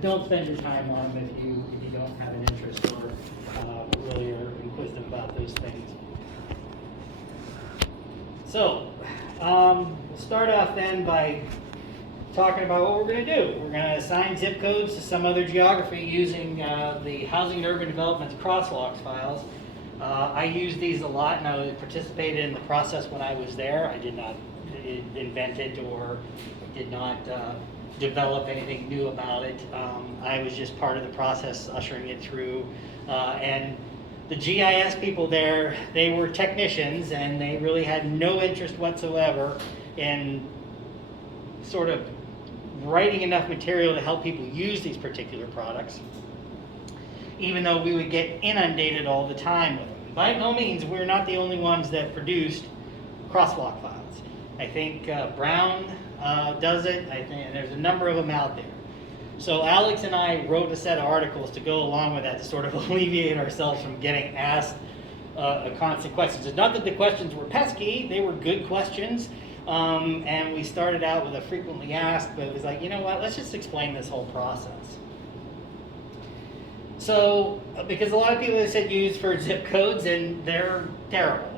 but don't spend your time on them if you don't have an interest or really are inquisitive about those things. So, we'll start off then by talking about what we're going to do. We're going to assign zip codes to some other geography using the Housing and Urban Development's crosswalks files. I use these a lot, and I participated in the process when I was there. I did not invent it or did not develop anything new about it. I was just part of the process, ushering it through. And the GIS people there, they were technicians, and they really had no interest whatsoever in sort of writing enough material to help people use these particular products, even though we would get inundated all the time with them. By no means, we're not the only ones that produced crosswalk files. I think Brown does it. I think there's a number of them out there. So Alex and I wrote a set of articles to go along with that to sort of alleviate ourselves from getting asked constant questions. It's not that the questions were pesky, they were good questions. And we started out with a frequently asked, but it was like, you know what, let's just explain this whole process. So, because a lot of people have said use for zip codes, and they're terrible,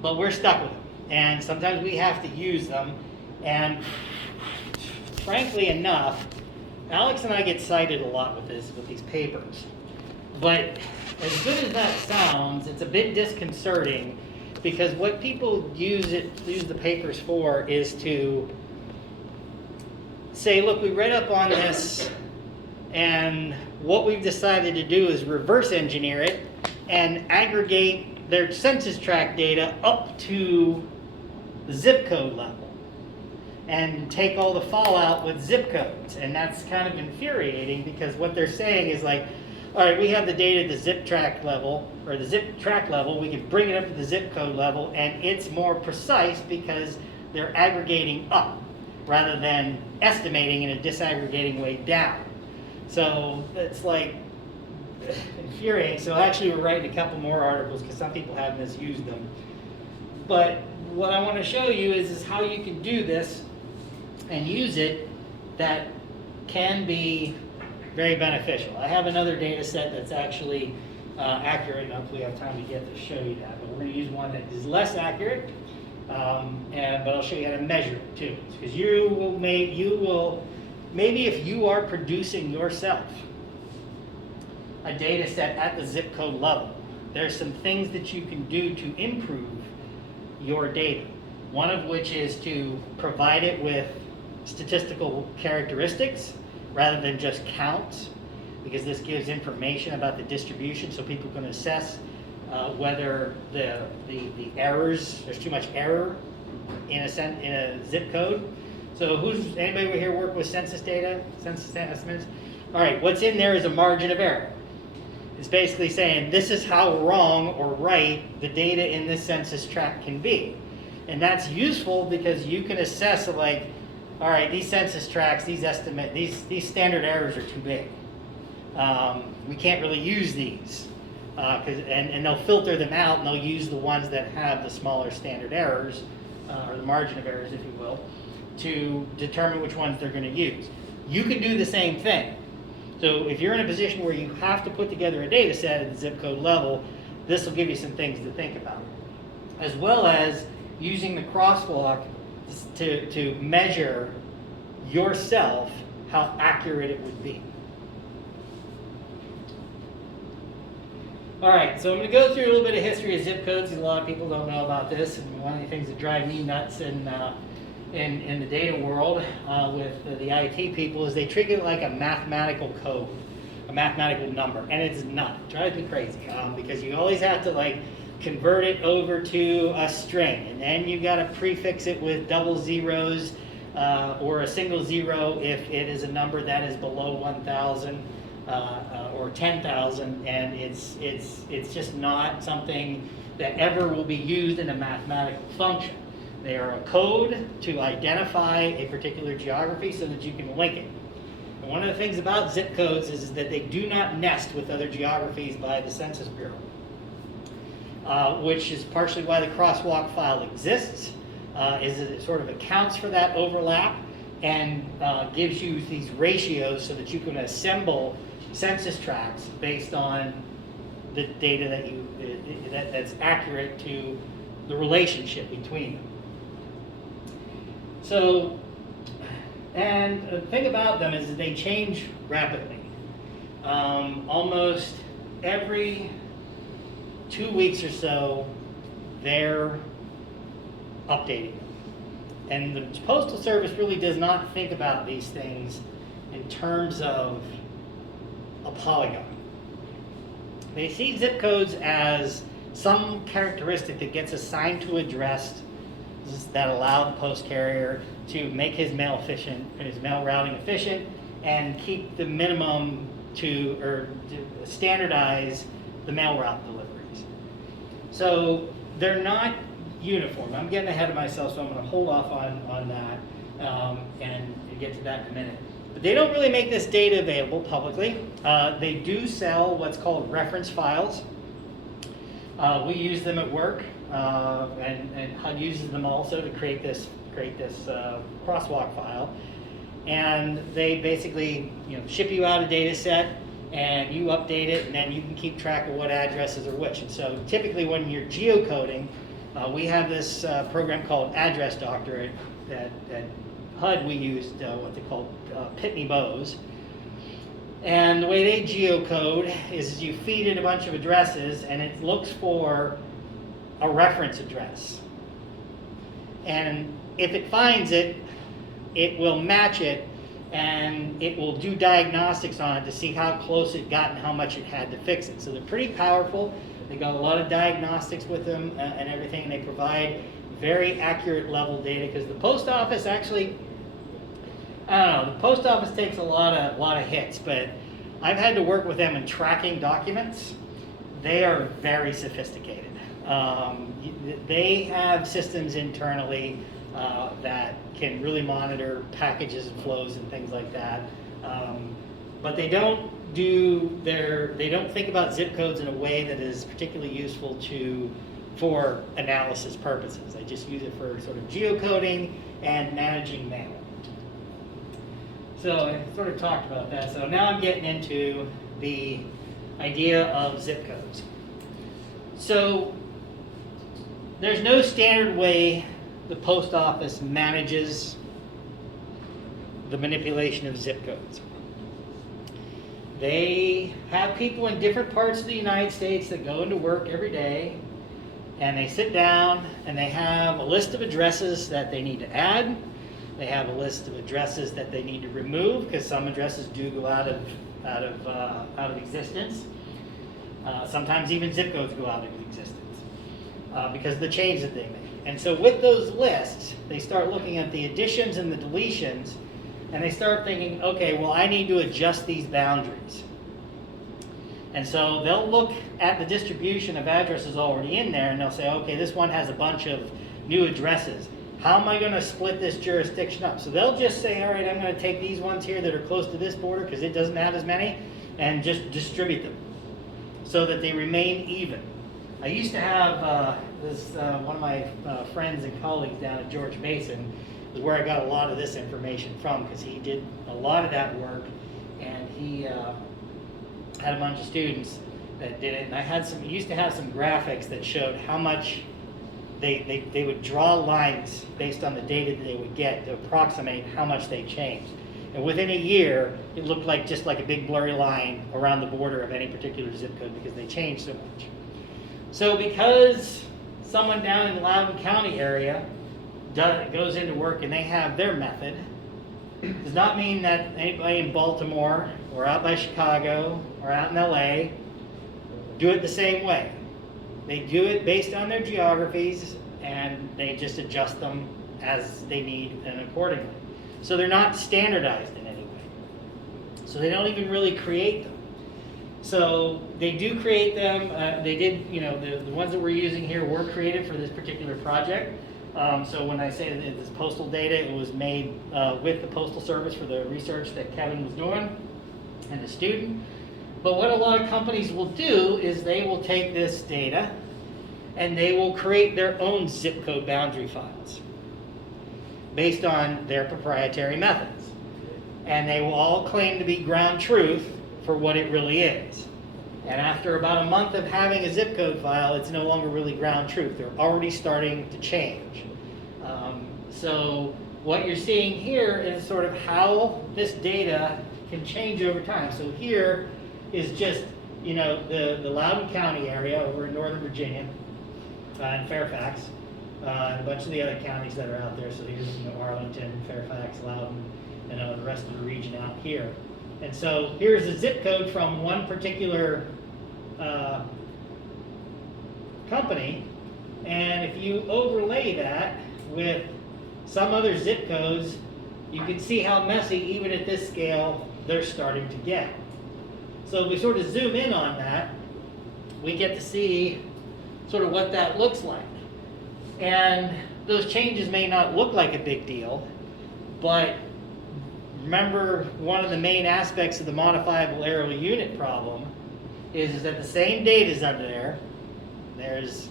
but we're stuck with them. And sometimes we have to use them, and frankly enough, Alex and I get cited a lot with these papers. But as good as that sounds, it's a bit disconcerting, because what people use the papers for is to say, look, we read up on this, and what we've decided to do is reverse engineer it and aggregate their census tract data up to the zip code level and take all the fallout with zip codes. And that's kind of infuriating, because what they're saying is like, all right, we have the data at the zip tract level, or the zip tract level, we can bring it up to the zip code level, and it's more precise because they're aggregating up rather than estimating in a disaggregating way down. So it's like infuriating. So actually we're writing a couple more articles because some people have misused them. But what I want to show you is how you can do this and use it that can be very beneficial. I have another data set that's actually accurate, and hopefully I have time to get to show you that. But we're going to use one that is less accurate, but I'll show you how to measure it too. Because maybe if you are producing yourself a data set at the zip code level, there's some things that you can do to improve your data. One of which is to provide it with statistical characteristics rather than just counts, because this gives information about the distribution so people can assess whether the errors, there's too much error in a zip code. So anybody over here work with census data, census estimates? All right, what's in there is a margin of error. It's basically saying this is how wrong or right the data in this census tract can be. And that's useful because you can assess like, all right, these census tracts, these standard errors are too big. We can't really use these. And they'll filter them out, and they'll use the ones that have the smaller standard errors, or the margin of errors, if you will, to determine which ones they're going to use. You can do the same thing. So if you're in a position where you have to put together a data set at the zip code level, this will give you some things to think about. As well as using the crosswalk to measure yourself how accurate it would be. All right, so I'm going to go through a little bit of history of zip codes, because a lot of people don't know about this. And one of the things that drive me nuts in the data world with the IT people is they treat it like a mathematical code, a mathematical number, and it's not. It drives me crazy because you always have to like convert it over to a string, and then you got to prefix it with double zeros or a single zero if it is a number that is below 1,000 or 10,000, and it's just not something that ever will be used in a mathematical function. They are a code to identify a particular geography so that you can link it. And one of the things about zip codes is that they do not nest with other geographies by the Census Bureau, which is partially why the crosswalk file exists, is that it sort of accounts for that overlap. and gives you these ratios so that you can assemble census tracts based on the data that's accurate to the relationship between them. So, and the thing about them is that they change rapidly. Almost every 2 weeks or so, they're updating them. And the Postal Service really does not think about these things in terms of a polygon. They see zip codes as some characteristic that gets assigned to address that allow the post carrier to make his mail routing efficient, and keep the minimum to standardize the mail route deliveries. So they're not uniform. I'm getting ahead of myself, so I'm going to hold off on that and get to that in a minute. But they don't really make this data available publicly. They do sell what's called reference files. We use them at work, and HUD uses them also to create this crosswalk file. And they basically ship you out a data set, and you update it, and then you can keep track of what addresses are which. And so typically when you're geocoding, we have this program called Address Doctor at HUD. We used what they call Pitney Bowes. And the way they geocode is you feed in a bunch of addresses, and it looks for a reference address. And if it finds it, it will match it, and it will do diagnostics on it to see how close it got and how much it had to fix it. So they're pretty powerful. They got a lot of diagnostics with them and everything, and they provide very accurate level data, because the post office actually, I don't know, the post office takes a lot of hits, but I've had to work with them in tracking documents. They are very sophisticated. They have systems internally that can really monitor packages and flows and things like that. But they don't think about zip codes in a way that is particularly useful for analysis purposes. They just use it for sort of geocoding and managing mail. So I sort of talked about that. So now I'm getting into the idea of zip codes. So there's no standard way the post office manages the manipulation of zip codes. They have people in different parts of the United States that go into work every day, and they sit down and they have a list of addresses that they need to add. They have a list of addresses that they need to remove, because some addresses do go out of existence. Sometimes even zip codes go out of existence because of the change that they make. And so with those lists, they start looking at the additions and the deletions, and they start thinking, okay, well, I need to adjust these boundaries. And so they'll look at the distribution of addresses already in there, and they'll say, okay, this one has a bunch of new addresses. How am I going to split this jurisdiction up? So they'll just say, all right, I'm going to take these ones here that are close to this border because it doesn't have as many, and just distribute them so that they remain even. I used to have one of my friends and colleagues down at George Mason is where I got a lot of this information from, because he did a lot of that work, and he had a bunch of students that did it. And I used to have some graphics that showed how much they would draw lines based on the data that they would get to approximate how much they changed. And within a year, it looked like just like a big blurry line around the border of any particular zip code, because they changed so much. So because someone down in the Loudoun County area goes into work and they have their method, does not mean that anybody in Baltimore or out by Chicago or out in LA do it the same way. They do it based on their geographies, and they just adjust them as they need and accordingly. So they're not standardized in any way. So they don't even really create them. So they do create them. They did, the ones that we're using here were created for this particular project. So when I say that this postal data, it was made with the Postal Service for the research that Kevin was doing and the student. But what a lot of companies will do is they will take this data and they will create their own zip code boundary files. based on their proprietary methods. And they will all claim to be ground truth for what it really is. And after about a month of having a zip code file, it's no longer really ground truth. They're already starting to change. So what you're seeing here is sort of how this data can change over time. So here is just, you know, the Loudoun County area over in Northern Virginia, and Fairfax, and a bunch of the other counties that are out there. So here's, you know, Arlington, Fairfax, Loudoun, and the rest of the region out here. And so here's a zip code from one particular company, and if you overlay that with some other zip codes, you can see how messy, even at this scale, they're starting to get. So if we sort of zoom in on that, we get to see sort of what that looks like. And those changes may not look like a big deal, but remember, one of the main aspects of the modifiable aerial unit problem is that the same data is under there. There's,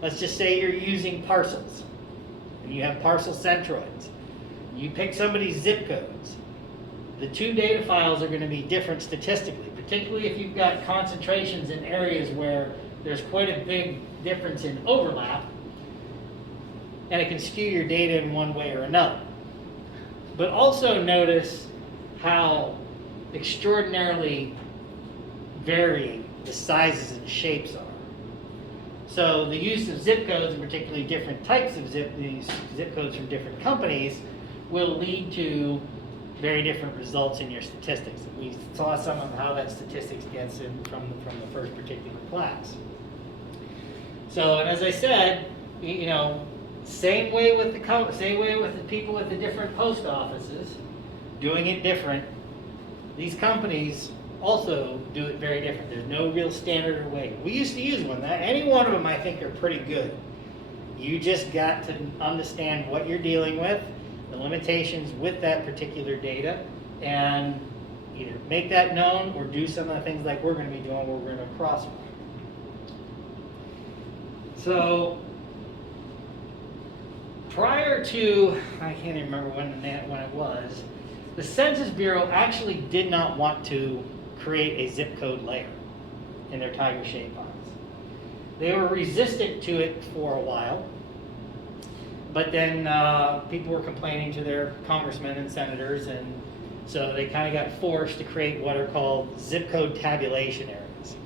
let's just say you're using parcels, and you have parcel centroids. You pick somebody's zip codes. The two data files are going to be different statistically, particularly if you've got concentrations in areas where there's quite a big difference in overlap, and it can skew your data in one way or another. But also notice how extraordinarily varying the sizes and shapes are. So the use of zip codes, and particularly different types of these zip codes from different companies, will lead to very different results in your statistics. We saw some of how that statistics gets in from the first particular class. So, and as I said, you know, same way with the people with the different post offices, doing it different. These companies also do it very different. There's no real standard or way. We used to use one. Any one of them, I think, are pretty good. You just got to understand what you're dealing with, the limitations with that particular data, and either make that known or do some of the things like we're going to be doing, where we're going to crosswalk. So prior to, I can't even remember when it was, the Census Bureau actually did not want to create a zip code layer in their tiger shape files. They were resistant to it for a while, but then people were complaining to their congressmen and senators, and so they kind of got forced to create what are called zip code tabulation areas.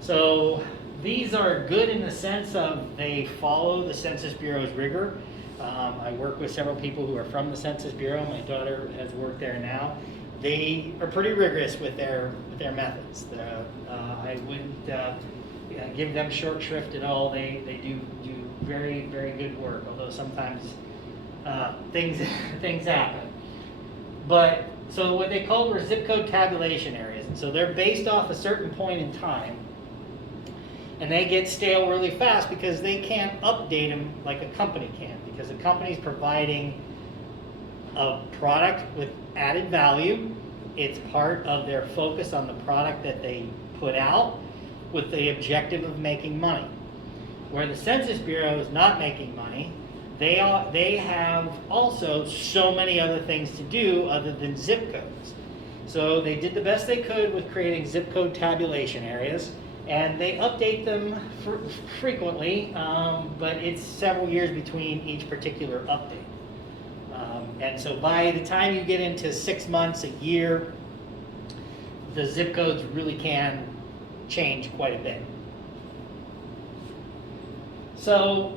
So these are good in the sense of they follow the Census Bureau's rigor. I work with several people who are from the Census Bureau. My daughter has worked there now. They are pretty rigorous with their methods. I wouldn't give them short shrift at all. They do very, very good work, although sometimes things happen. But so what they called were zip code tabulation areas, and so they're based off a certain point in time, and they get stale really fast because they can't update them like a company can, because a company's providing a product with added value. It's part of their focus on the product that they put out with the objective of making money. Where the Census Bureau is not making money, they have also so many other things to do other than zip codes. So they did the best they could with creating zip code tabulation areas, and they update them frequently, but it's several years between each particular update. And so by the time you get into 6 months, a year, the zip codes really can change quite a bit. So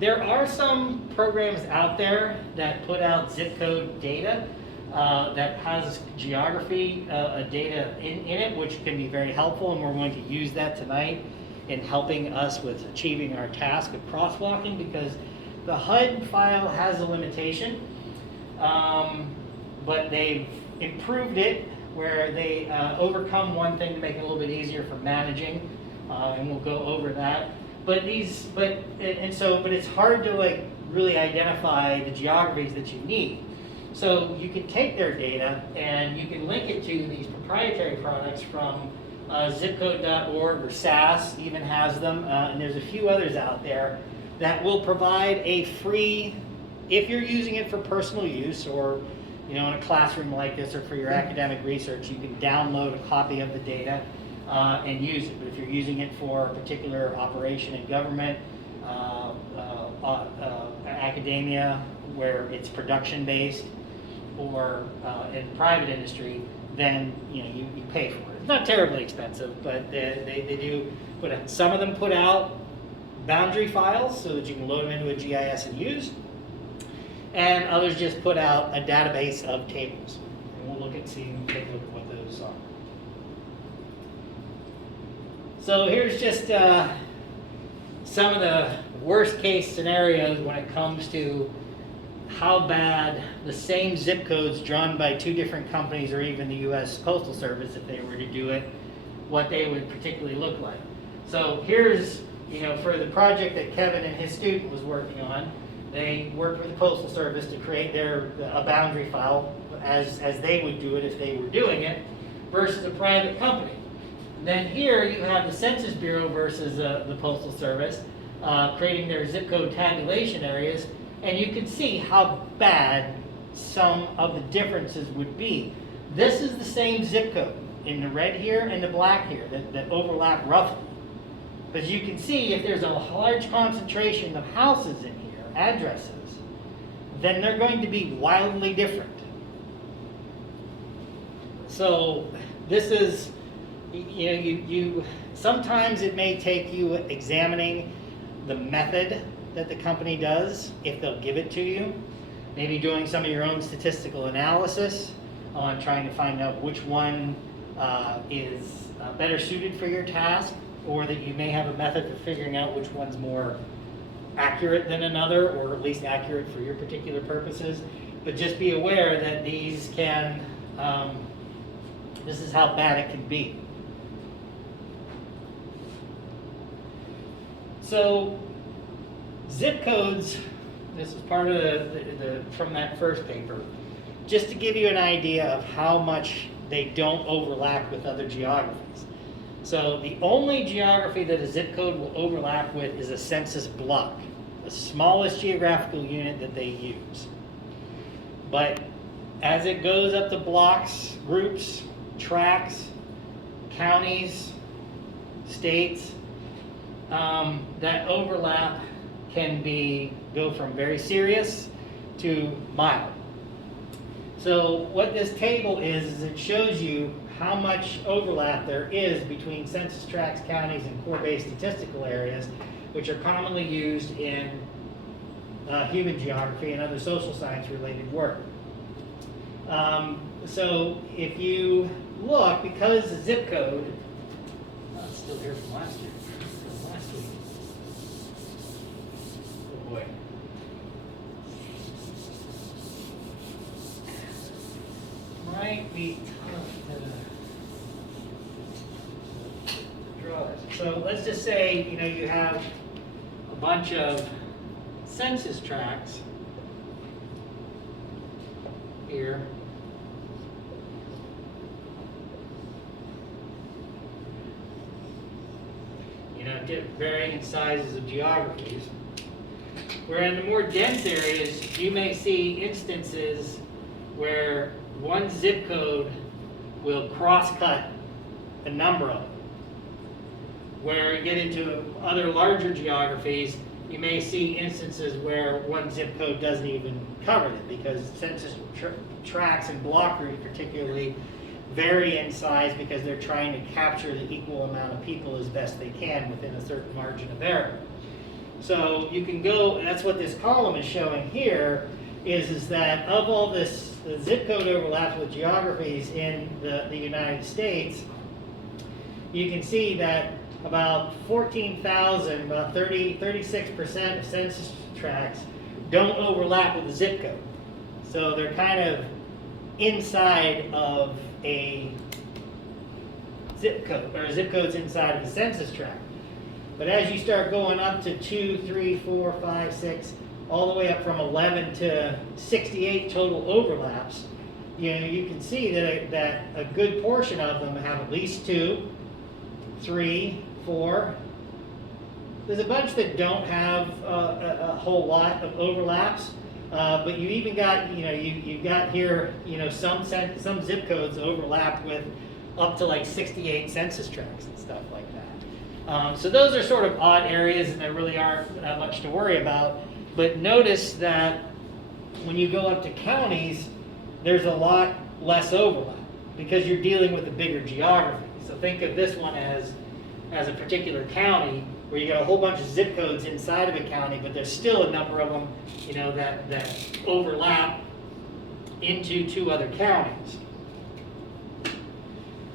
there are some programs out there that put out zip code data that has geography data in it, which can be very helpful, and we're going to use that tonight in helping us with achieving our task of crosswalking, because the HUD file has a limitation, but they've improved it where they overcome one thing to make it a little bit easier for managing, and we'll go over that. But it's hard to like really identify the geographies that you need. So you can take their data and you can link it to these proprietary products from zipcode.org, or SAS even has them, and there's a few others out there that will provide a free if you're using it for personal use, or in a classroom like this, or for your academic research, you can download a copy of the data and use it. But if you're using it for a particular operation in government, academia, where it's production based, or in private industry, then you pay for it. It's not terribly expensive, but they do put out, some of them put out boundary files so that you can load them into a GIS and use, and others just put out a database of tables. And we'll take a look at what those are. So here's just some of the worst case scenarios when it comes to how bad the same zip codes drawn by two different companies, or even the U.S. Postal Service, if they were to do it, what they would particularly look like. So here's, for the project that Kevin and his student was working on, they worked with the Postal Service to create a boundary file as they would do it if they were doing it, versus a private company. And then here you have the Census Bureau versus the Postal Service creating their zip code tabulation areas, and you can see how bad some of the differences would be. This is the same zip code in the red here and the black here that overlap roughly. Because you can see if there's a large concentration of houses in here, addresses, then they're going to be wildly different. So this is, you sometimes it may take you examining the method that the company does, if they'll give it to you. Maybe doing some of your own statistical analysis on trying to find out which one is better suited for your task, or that you may have a method for figuring out which one's more accurate than another, or at least accurate for your particular purposes. But just be aware that these can, this is how bad it can be. So zip codes, this is part of the from that first paper, just to give you an idea of how much they don't overlap with other geographies. So the only geography that a zip code will overlap with is a census block, the smallest geographical unit that they use. But as it goes up to blocks, groups, tracts, counties, states, that overlap can go from very serious to mild. So what this table is it shows you how much overlap there is between census tracts, counties, and core-based statistical areas, which are commonly used in human geography and other social science-related work. So if you look, because the zip code, it's still here from last year. Oh boy. Might be tough to draw this. So let's just say, you have a bunch of census tracts here. Varying sizes of geographies. Where in the more dense areas, you may see instances where one zip code will cross-cut a number of them. Where you get into other larger geographies, you may see instances where one zip code doesn't even cover it, because census tracts and block groups particularly vary in size because they're trying to capture the equal amount of people as best they can within a certain margin of error. So you can go, and that's what this column is showing here, is that of all this zip code overlaps with geographies in the United States, you can see that about 14,000, about 36% of census tracts don't overlap with the zip code. So they're kind of inside of a zip code, or zip codes inside of the census tract. But as you start going up to 2, 3, 4, 5, 6, all the way up from 11 to 68 total overlaps, you can see that a good portion of them have at least 2, 3, 4. There's a bunch that don't have a whole lot of overlaps, But you even got, you got here, some zip codes overlap with up to like 68 census tracts and stuff like that. So those are sort of odd areas, and there really aren't that much to worry about. But notice that when you go up to counties, there's a lot less overlap because you're dealing with a bigger geography. So think of this one as a particular county where you got a whole bunch of zip codes inside of a county, but there's still a number of them, that overlap into 2 other counties.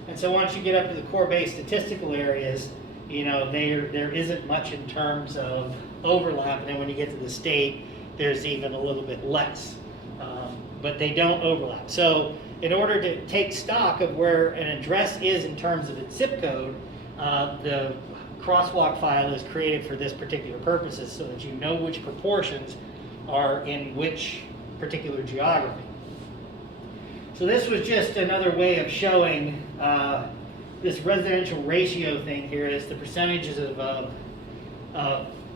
And so once you get up to the core-based statistical areas, there isn't much in terms of overlap, and then when you get to the state, there's even a little bit less. But they don't overlap. So in order to take stock of where an address is in terms of its zip code, the crosswalk file is created for this particular purposes so that you know which proportions are in which particular geography. So this was just another way of showing this residential ratio thing here is the percentages of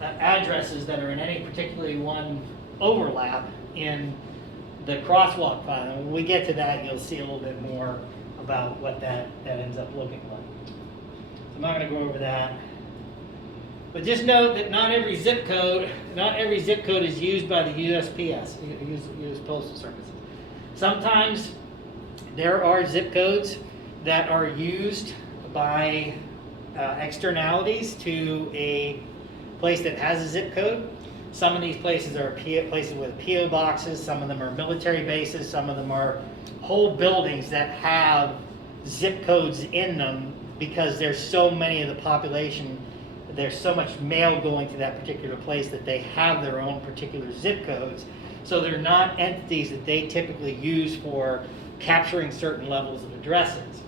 addresses that are in any particularly one overlap in the crosswalk file. And when we get to that, you'll see a little bit more about what that ends up looking like. So I'm not going to go over that. But just note that not every zip code is used by the USPS, U.S. Postal Service. Sometimes there are zip codes that are used by externalities to a place that has a zip code. Some of these places are places with PO boxes, some of them are military bases, some of them are whole buildings that have zip codes in them because there's so many of the population, there's so much mail going to that particular place that they have their own particular zip codes. So they're not entities that they typically use for capturing certain levels of addresses.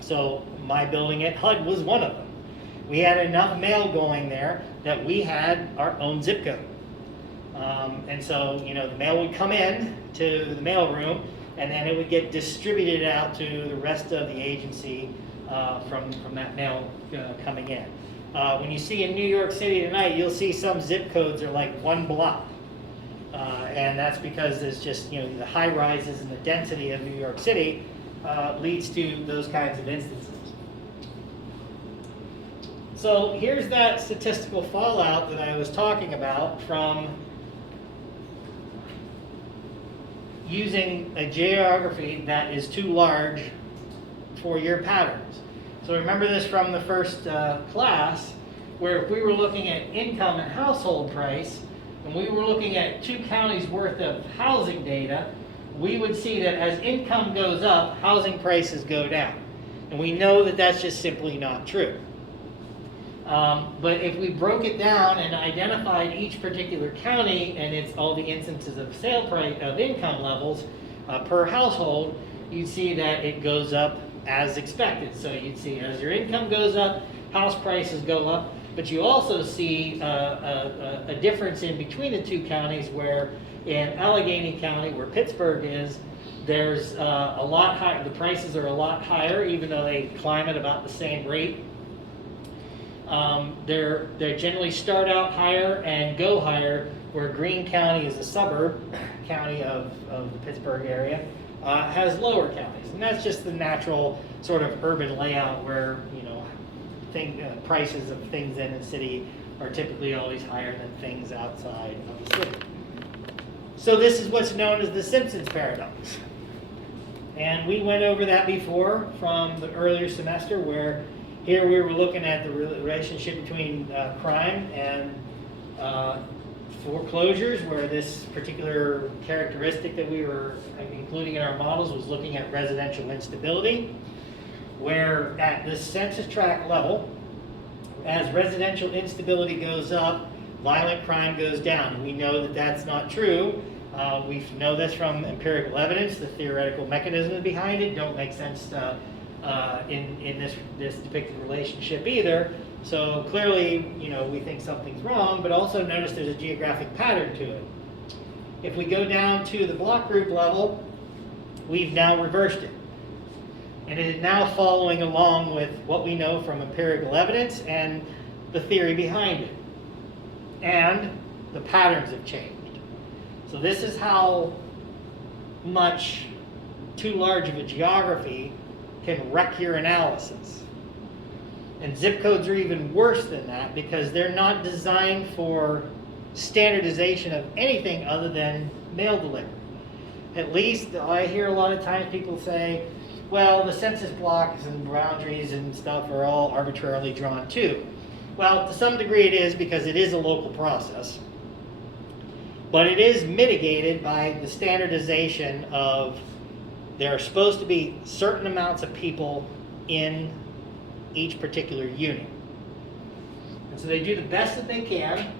So my building at HUD was one of them. We had enough mail going there that we had our own zip code. And so, the mail would come in to the mail room, and then it would get distributed out to the rest of the agency from that mail coming in. When you see in New York City tonight, you'll see some zip codes are like 1 block. And that's because there's just, the high rises and the density of New York City leads to those kinds of instances. So here's that statistical fallout that I was talking about from using a geography that is too large for your patterns. So remember this from the first class, where if we were looking at income and household price, and we were looking at 2 counties worth of housing data, we would see that as income goes up, housing prices go down. And we know that that's just simply not true. But if we broke it down and identified each particular county and its all the instances of sale price of income levels per household, you'd see that it goes up as expected. So you'd see as your income goes up, house prices go up. But you also see a difference in between the 2 counties, where in Allegheny County, where Pittsburgh is, there's a lot higher. The prices are a lot higher, even though they climb at about the same rate. They generally start out higher and go higher, where Greene County is a suburb county of the Pittsburgh area, has lower counties. And that's just the natural sort of urban layout where, prices of things in the city are typically always higher than things outside of the city. So this is what's known as the Simpsons paradox. And we went over that before from the earlier semester, where here we were looking at the relationship between crime and foreclosures, where this particular characteristic that we were including in our models was looking at residential instability, where at the census tract level, as residential instability goes up, violent crime goes down. We know that that's not true. We know this from empirical evidence. The theoretical mechanisms behind it don't make sense in this depicted relationship either. So clearly, we think something's wrong, but also notice there's a geographic pattern to it. If we go down to the block group level, we've now reversed it. And it is now following along with what we know from empirical evidence and the theory behind it. And the patterns have changed. So this is how much too large of a geography can wreck your analysis. And zip codes are even worse than that because they're not designed for standardization of anything other than mail delivery. At least I hear a lot of times people say, well, the census blocks and boundaries and stuff are all arbitrarily drawn too. Well, to some degree it is because it is a local process. But it is mitigated by the standardization of there are supposed to be certain amounts of people in each particular unit. And so they do the best that they can.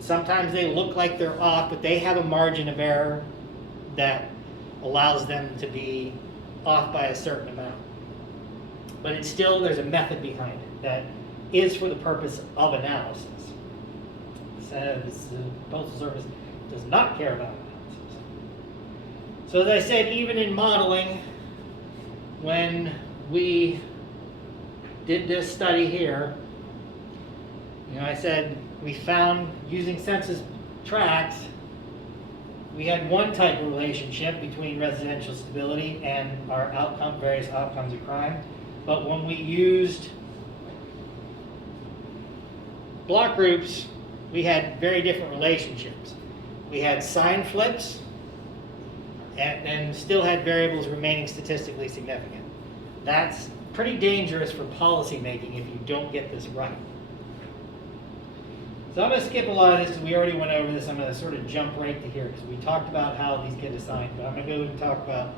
Sometimes they look like they're off, but they have a margin of error that allows them to be off by a certain amount. But it's still, there's a method behind it that is for the purpose of analysis. So the Postal Service does not care about analysis. So as I said, even in modeling, when we did this study here, I said we found using census tracts, we had one type of relationship between residential stability and our various outcomes of crime. But when we used block groups, we had very different relationships. We had sign flips and still had variables remaining statistically significant. That's pretty dangerous for policy making if you don't get this right. So I'm going to skip a lot of this because we already went over this. I'm going to sort of jump right to here because we talked about how these get assigned. But I'm going to go and talk about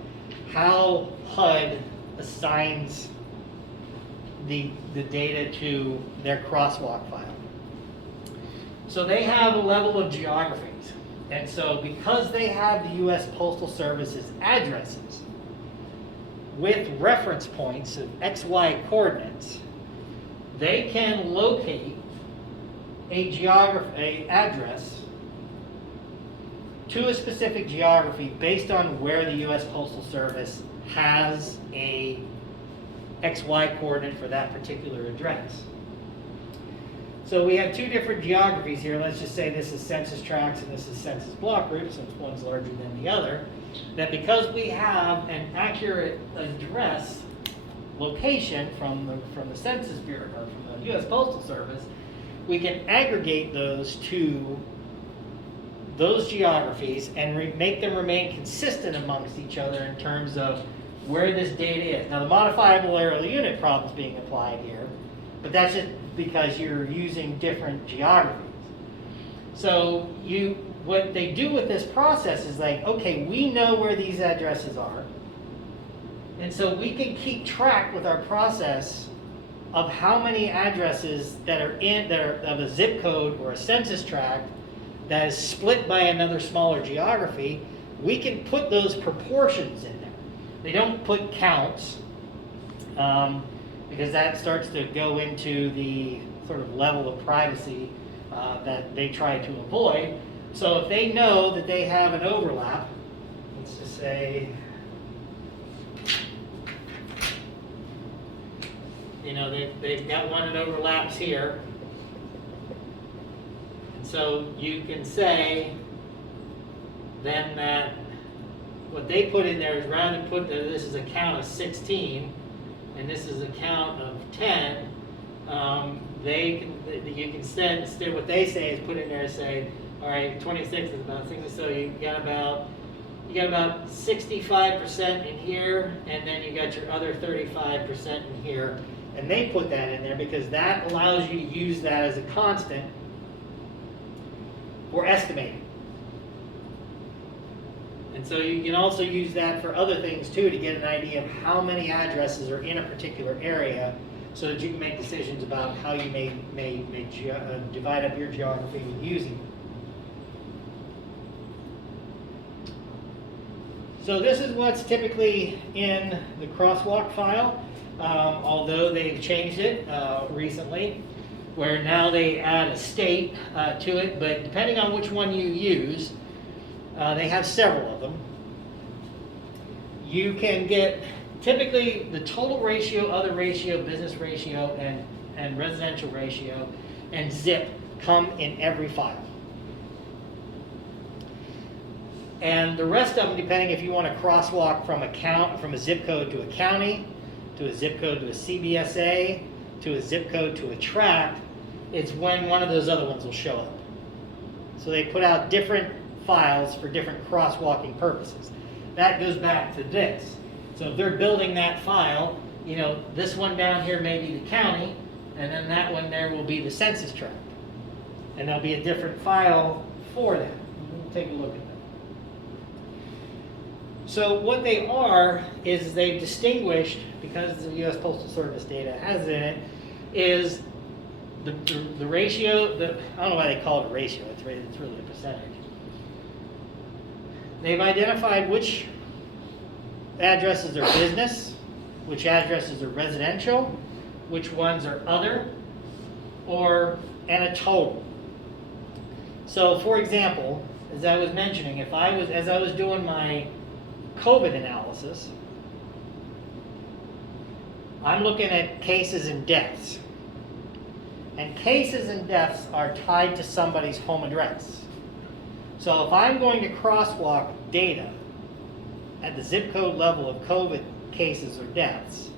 how HUD assigns the data to their crosswalk file. So they have a level of geographies. And so because they have the U.S. Postal Service's addresses with reference points of XY coordinates, they can locate a address to a specific geography based on where the U.S. Postal Service has a XY coordinate for that particular address. So we have two different geographies here. Let's just say this is census tracts and this is census block groups, since one's larger than the other. That because we have an accurate address location from the Census Bureau or from the U.S. Postal Service, we can aggregate those to those geographies and make them remain consistent amongst each other in terms of where this data is. Now the modifiable area of the unit problem is being applied here, but that's just because you're using different geographies. So what they do with this process is like, okay, we know where these addresses are, and so we can keep track with our process of how many addresses that are of a zip code or a census tract that is split by another smaller geography. We can put those proportions in there. They don't put counts because that starts to go into the sort of level of privacy that they try to avoid. So if they know that they have an overlap, let's just say, they've got one that overlaps here. And so you can say then that what they put in there is rather than put this is a count of 16 and this is a count of 10, you can instead what they say is put in there and say, all right, 26 is about 60, so you got about 65% in here, and then you got your other 35% in here. And they put that in there because that allows you to use that as a constant for estimating. And so you can also use that for other things too to get an idea of how many addresses are in a particular area so that you can make decisions about how you may divide up your geography with using it. So this is what's typically in the crosswalk file. Although they've changed it recently, where now they add a state to it, but depending on which one you use, they have several of them. You can get typically the total ratio, other ratio, business ratio, and residential ratio, and zip come in every file. And the rest of them, depending if you want to crosswalk from a zip code to a county, to a zip code to a CBSA, to a zip code to a tract, it's when one of those other ones will show up. So they put out different files for different crosswalking purposes. That goes back to this. So if they're building that file, you know, this one down here may be the county, and then that one there will be the census tract. And there'll be a different file for that. We'll take a look at that. So what they are is they've distinguished, because the U.S. Postal Service data has in it, is the ratio, I don't know why they call it a ratio, it's really a percentage. They've identified which addresses are business, which addresses are residential, which ones are other, and a total. So for example, as I was mentioning, as I was doing my COVID analysis, I'm looking at cases and deaths. And cases and deaths are tied to somebody's home address. So if I'm going to crosswalk data at the zip code level of COVID cases or deaths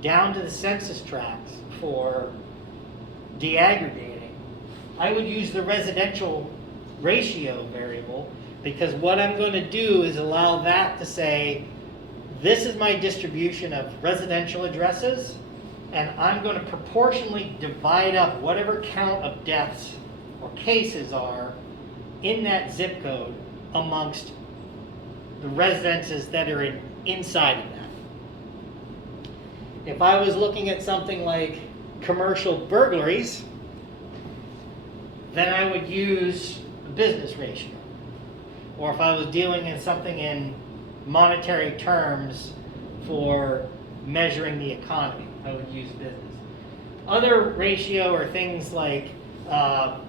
down to the census tracts for deaggregating, I would use the residential ratio variable, because what I'm going to do is allow that to say, this is my distribution of residential addresses, and I'm going to proportionally divide up whatever count of deaths or cases are in that zip code amongst the residences that are inside of that. If I was looking at something like commercial burglaries, then I would use the business ratio. Or if I was dealing in something in monetary terms for measuring the economy, I would use business. Other ratio are things like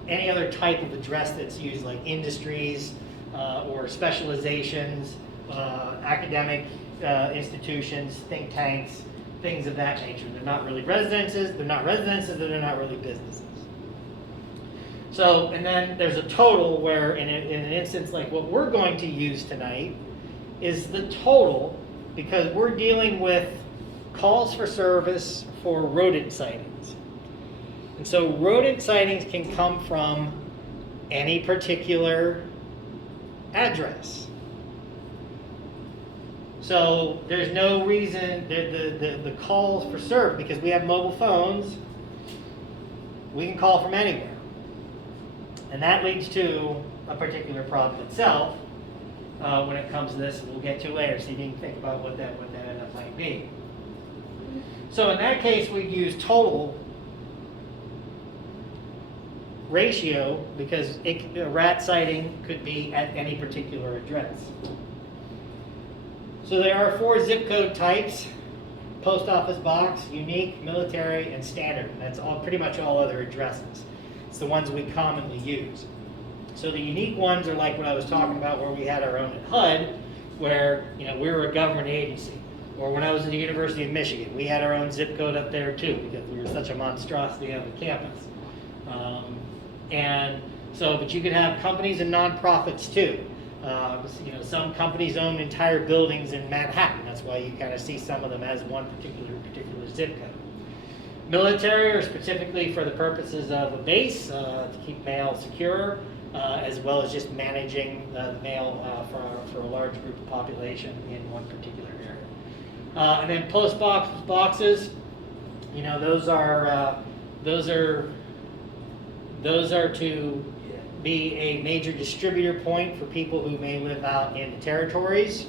any other type of address that's used, like industries or specializations, academic institutions, think tanks, things of that nature. They're not really residences, they're not really businesses. So, and then there's a total where in an instance like what we're going to use tonight is the total, because we're dealing with calls for service for rodent sightings. And so rodent sightings can come from any particular address. So there's no reason the calls for service, because we have mobile phones, we can call from anywhere. And that leads to a particular problem itself when it comes to this, we'll get to later, so you can think about what that might be. So in that case, we'd use total ratio, because a rat sighting could be at any particular address. So there are 4 zip code types: post office box, unique, military, and standard. And that's pretty much all other addresses. It's the ones we commonly use. So the unique ones are like what I was talking about, where we had our own at HUD, where we were a government agency. Or when I was at the University of Michigan, we had our own zip code up there too, because we were such a monstrosity of a campus. But you could have companies and nonprofits too. Some companies own entire buildings in Manhattan. That's why you kind of see some of them as one particular zip code. Military are specifically for the purposes of a base, to keep mail secure, as well as just managing the mail for a large group of population in one particular area. And then post boxes, those are to be a major distributor point for people who may live out in the territories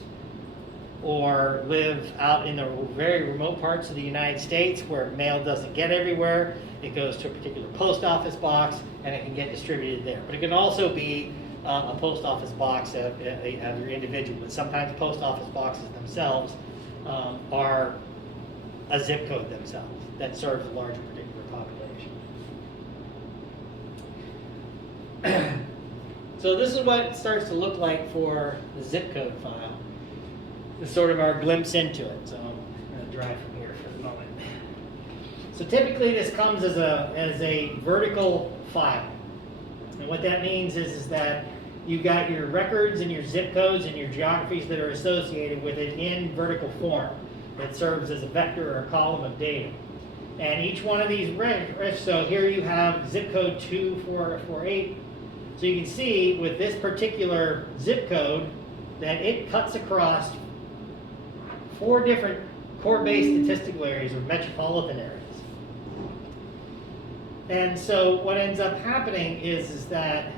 or live out in the very remote parts of the United States where mail doesn't get everywhere. It goes to a particular post office box and it can get distributed there. But it can also be a post office box of your individual. But sometimes post office boxes themselves are a zip code themselves that serves a larger particular population. So this is what it starts to look like for the zip code file. This is sort of our glimpse into it. So I'm going to drive from here for the moment. So typically this comes as a vertical file. And what that means is that you've got your records and your zip codes and your geographies that are associated with it in vertical form that serves as a vector or a column of data. And each one of these so here you have zip code 2448. So you can see with this particular zip code that it cuts across 4 different core-based statistical areas or metropolitan areas. And so what ends up happening is that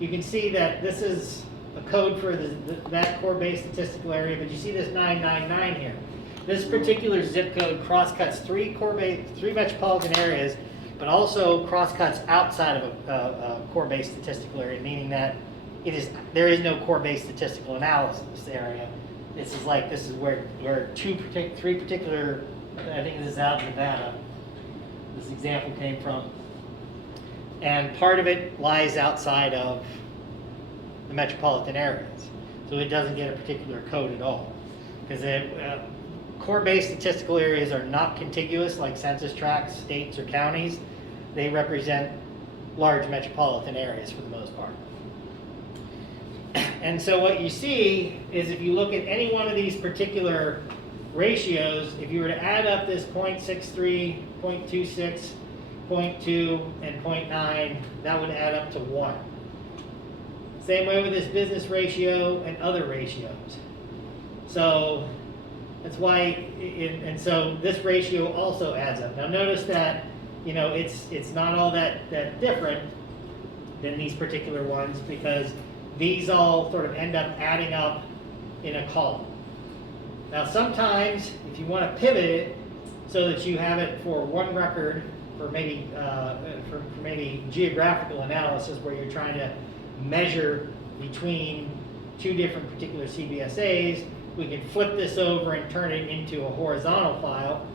you can see that this is a code for that core-based statistical area, but you see this 999 here. This particular zip code crosscuts 3 metropolitan areas, but also crosscuts outside of a core-based statistical area, meaning that there is no core-based statistical analysis area. This is where 3 particular, I think this is out in Nevada, this example came from. And part of it lies outside of the metropolitan areas. So it doesn't get a particular code at all. Because core-based statistical areas are not contiguous like census tracts, states, or counties. They represent large metropolitan areas for the most part. And so what you see is if you look at any one of these particular ratios, if you were to add up this 0.63, 0.26, 0.2, and 0.9, that would add up to 1. Same way with this business ratio and other ratios. So that's why, and so this ratio also adds up. Now notice that, it's not all that different than these particular ones because these all sort of end up adding up in a column. Now sometimes, if you want to pivot it so that you have it for one record, for maybe geographical analysis where you're trying to measure between 2 different particular CBSAs, we can flip this over and turn it into a horizontal file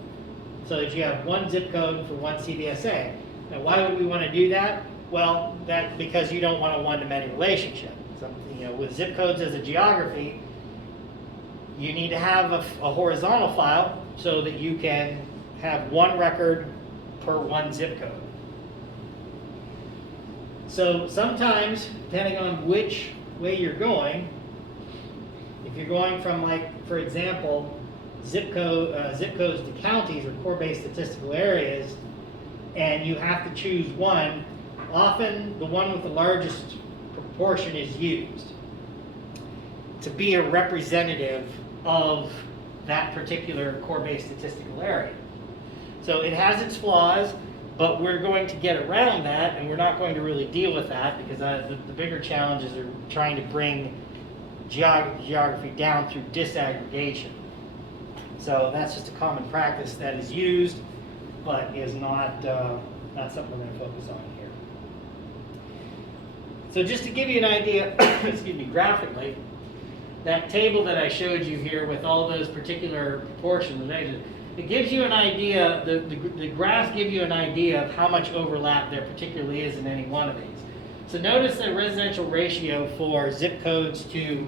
so that you have one zip code for one CBSA. Now why would we want to do that? Well, that's because you don't want a one-to-many relationship. So, with zip codes as a geography, you need to have a horizontal file so that you can have one record per one zip code. So sometimes, depending on which way you're going, if you're going from, like, for example, zip codes to counties or core-based statistical areas, and you have to choose one, often the one with the largest proportion is used to be a representative of that particular core-based statistical area. So it has its flaws, but we're going to get around that, and we're not going to really deal with that because the bigger challenges are trying to bring geography down through disaggregation. So that's just a common practice that is used, but is not something we're going to focus on here. So just to give you an idea, excuse me, graphically, that table that I showed you here with all those particular proportions, it gives you an idea, the graphs give you an idea of how much overlap there particularly is in any one of these. So notice the residential ratio for zip codes to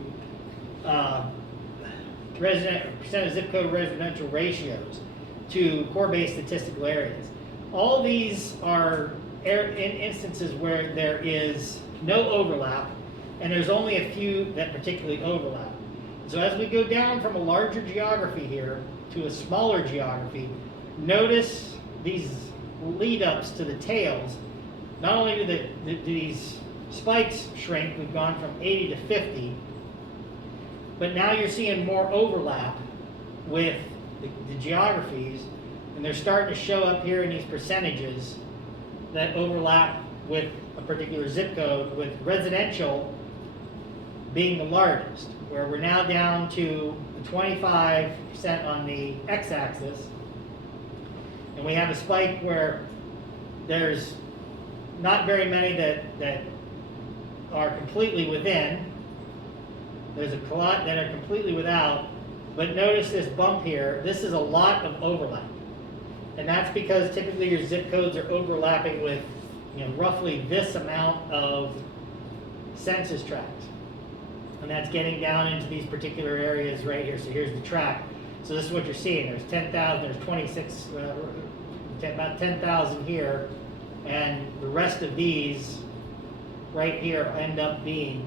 percent of zip code residential ratios to core-based statistical areas. All these are instances where there is no overlap, and there's only a few that particularly overlap. So as we go down from a larger geography here to a smaller geography, notice these lead-ups to the tails. Not only do these spikes shrink, we've gone from 80 to 50, but now you're seeing more overlap with the geographies, and they're starting to show up here in these percentages that overlap with a particular zip code, with residential being the largest, where we're now down to the 25% on the x-axis, and we have a spike where there's not very many that are completely within. There's a lot that are completely without, but notice this bump here. This is a lot of overlap, and that's because typically your zip codes are overlapping with roughly this amount of census tracts, and that's getting down into these particular areas right here. So here's the tract. So this is what you're seeing. There's 10,000. There's 26, about 10,000 here, and the rest of these right here end up being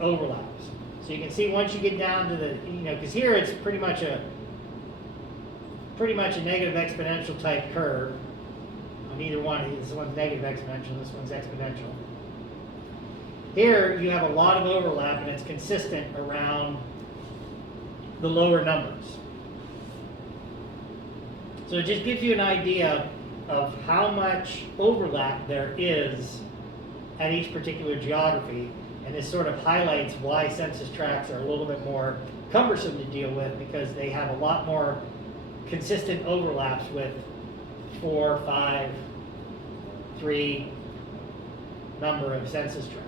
overlaps. So you can see once you get down to the, because here it's pretty much a negative exponential type curve. On either one, this one's negative exponential, this one's exponential. Here you have a lot of overlap, and it's consistent around the lower numbers. So it just gives you an idea of how much overlap there is at each particular geography, and this sort of highlights why census tracts are a little bit more cumbersome to deal with, because they have a lot more consistent overlaps with 4, 5, 3 number of census tracts.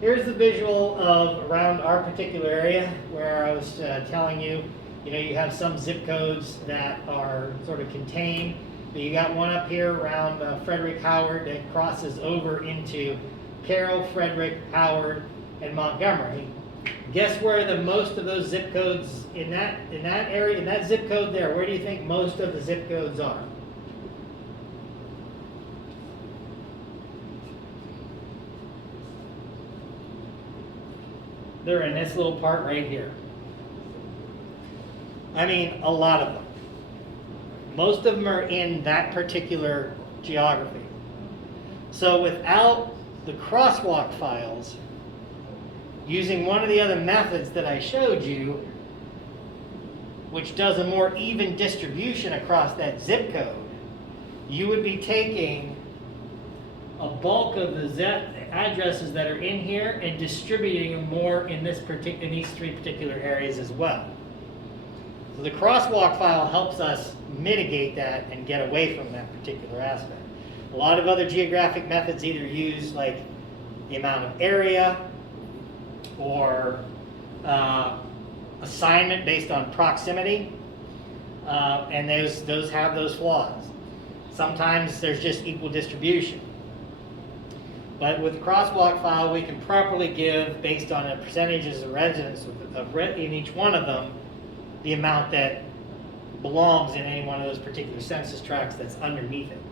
Here's the visual of around our particular area where I was telling you, you have some zip codes that are sort of contained. But you got one up here around Frederick, Howard, that crosses over into Carroll, Frederick, Howard, and Montgomery. Guess where the most of those zip codes in that area, in that zip code there, where do you think most of the zip codes are? They're in this little part right here. I mean, a lot of them. Most of them are in that particular geography. So without the crosswalk files, using one of the other methods that I showed you, which does a more even distribution across that zip code, you would be taking a bulk of the addresses that are in here and distributing them more in these 3 particular areas as well. So the crosswalk file helps us mitigate that and get away from that particular aspect. A lot of other geographic methods either use like the amount of area or assignment based on proximity, and those have those flaws. Sometimes there's just equal distribution. But with the crosswalk file, we can properly give, based on the percentages of residents in each one of them, the amount that belongs in any one of those particular census tracts that's underneath it.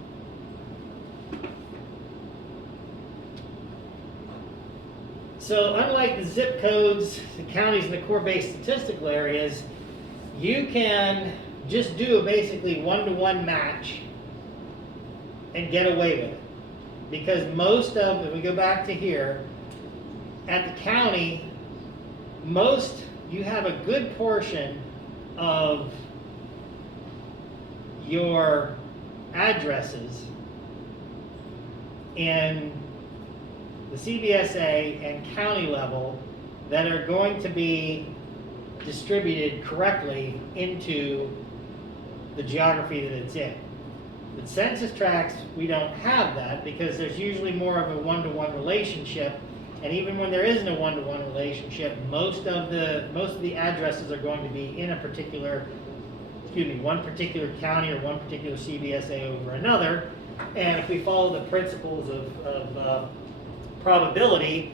So unlike the zip codes, the counties, and the core-based statistical areas, you can just do a basically one-to-one match and get away with it. Because most of, if we go back to here, at the county, you have a good portion of your addresses in the CBSA and county level that are going to be distributed correctly into the geography that it's in. With census tracts, we don't have that because there's usually more of a one-to-one relationship, and even when there isn't a one-to-one relationship, most of the addresses are going to be in one particular county or one particular CBSA over another. And if we follow the principles of probability,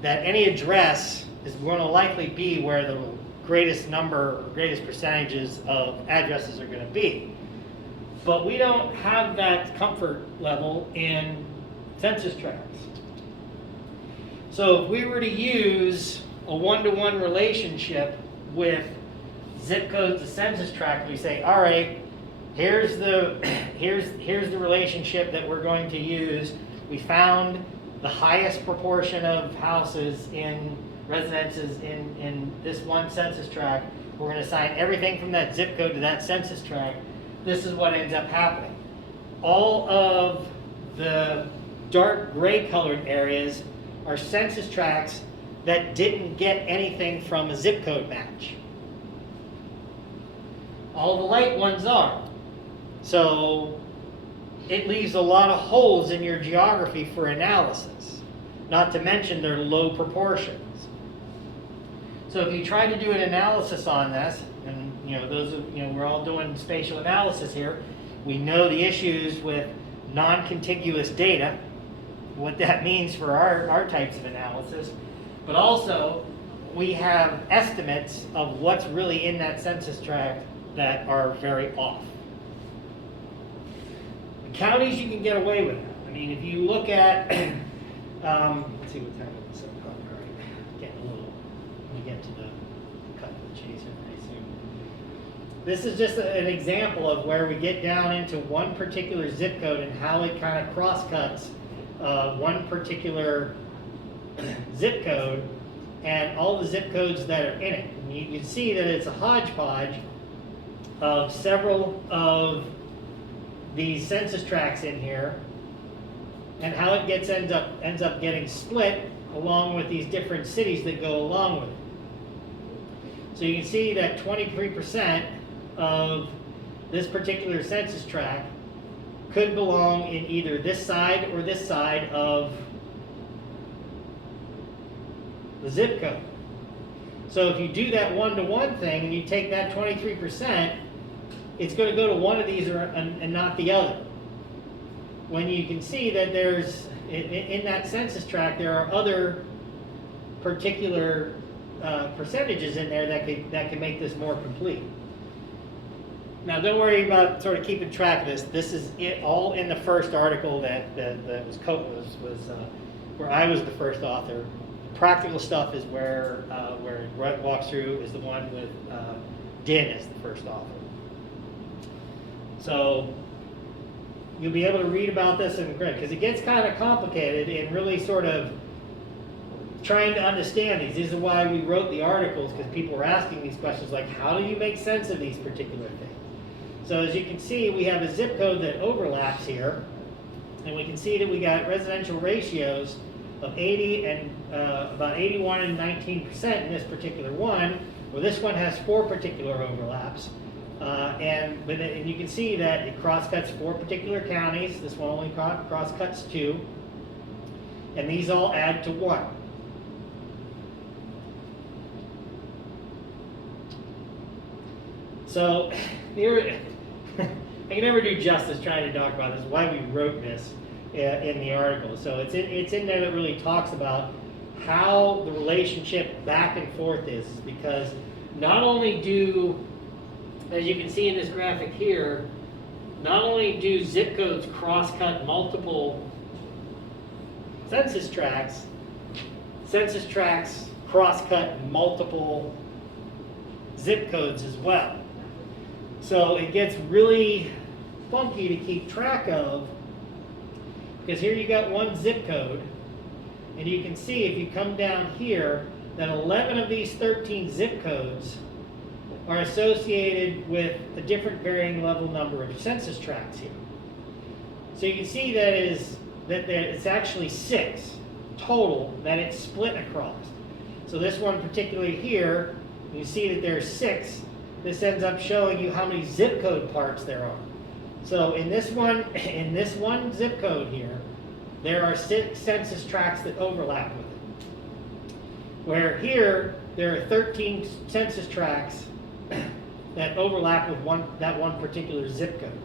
that any address is going to likely be where the greatest percentages of addresses are going to be. But we don't have that comfort level in census tracts. So if we were to use a one-to-one relationship with zip codes to census tract, we say, all right, here's the relationship that we're going to use. We found the highest proportion of houses in residences in this one census tract. We're going to assign everything from that zip code to that census tract. This is what ends up happening. All of the dark gray colored areas are census tracts that didn't get anything from a zip code match. All the light ones are. So it leaves a lot of holes in your geography for analysis, not to mention their low proportions. So if you try to do an analysis on this, and we're all doing spatial analysis here, we know the issues with non-contiguous data, what that means for our types of analysis, but also we have estimates of what's really in that census tract that are very off. The counties, you can get away with that. I mean, if you look at Let's see what time it is. All right. Getting a little, we get to the cut of the chase here pretty soon. This is just an example of where we get down into one particular zip code and how it kind of cross-cuts one particular zip code and all the zip codes that are in it. And you can see that it's a hodgepodge of several of these census tracts in here, and how it ends up getting split along with these different cities that go along with it. So you can see that 23% of this particular census tract could belong in either this side or this side of the zip code. So if you do that one-to-one thing and you take that 23%, it's going to go to one of these and not the other. When you can see that there's, in that census tract, there are other particular percentages in there that can make this more complete. Now, don't worry about sort of keeping track of this. This is it all in the first article that was where I was the first author. The practical stuff is where Brett walks through is the one with Din as the first author. So you'll be able to read about this in grid because it gets kind of complicated and really sort of trying to understand these. This is why we wrote the articles, because people were asking these questions like, how do you make sense of these particular things? So as you can see, we have a zip code that overlaps here, and we can see that we got residential ratios of 80 and about 81 and 19% in this particular one, where this one has 4 particular overlaps. And you can see that it cross-cuts 4 particular counties. This one only cross-cuts 2. And these all add to 1. So here, I can never do justice trying to talk about this, why we wrote this in the article. So it's in there that really talks about how the relationship back and forth is, because not only do, as you can see in this graphic here, not only do zip codes cross-cut multiple census tracts cross-cut multiple zip codes as well. So it gets really funky to keep track of, because here you got one zip code, and you can see if you come down here that 11 of these 13 zip codes are associated with a different varying level number of census tracts here. So you can see that it's actually 6 total that it's split across. So this one particularly here, you see that there's 6. This ends up showing you how many zip code parts there are. So in this one zip code here, there are 6 census tracts that overlap with it. Where here, there are 13 census tracts that overlap with that one particular zip code.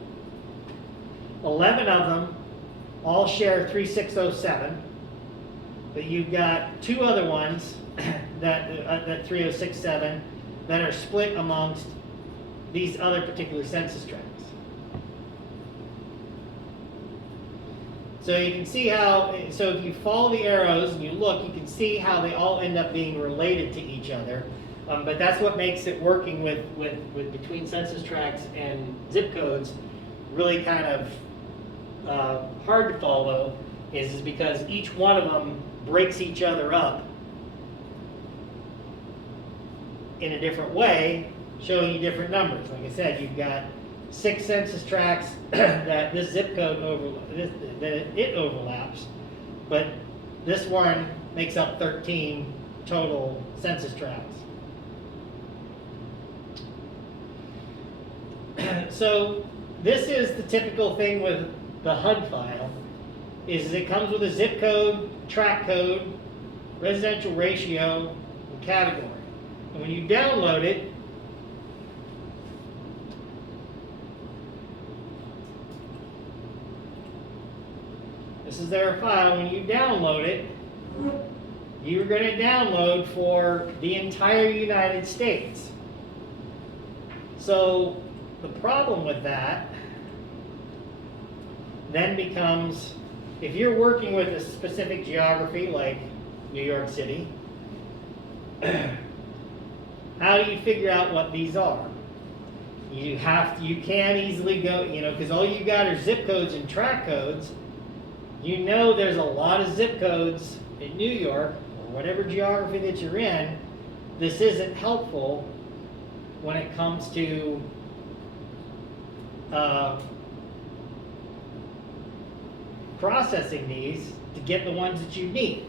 11 of them all share 3607, but you've got 2 other ones that 3067 that are split amongst these other particular census tracts. So you can see how, so if you follow the arrows and you look, you can see how they all end up being related to each other. But that's what makes it working with between census tracts and zip codes really kind of hard to follow, is because each one of them breaks each other up in a different way, showing you different numbers. Like I said, you've got 6 census tracts that this zip code overlaps, but this one makes up 13 total census tracts. So this is the typical thing with the HUD file, is it comes with a zip code, tract code, residential ratio, and category. And when you download it, this is their file. When you download it, you're going to download for the entire United States. So the problem with that then becomes if you're working with a specific geography like New York City, how do you figure out what these are? You can easily go, because all you got are zip codes and track codes. There's a lot of zip codes in New York, or whatever geography that you're in. This isn't helpful when it comes to processing these to get the ones that you need.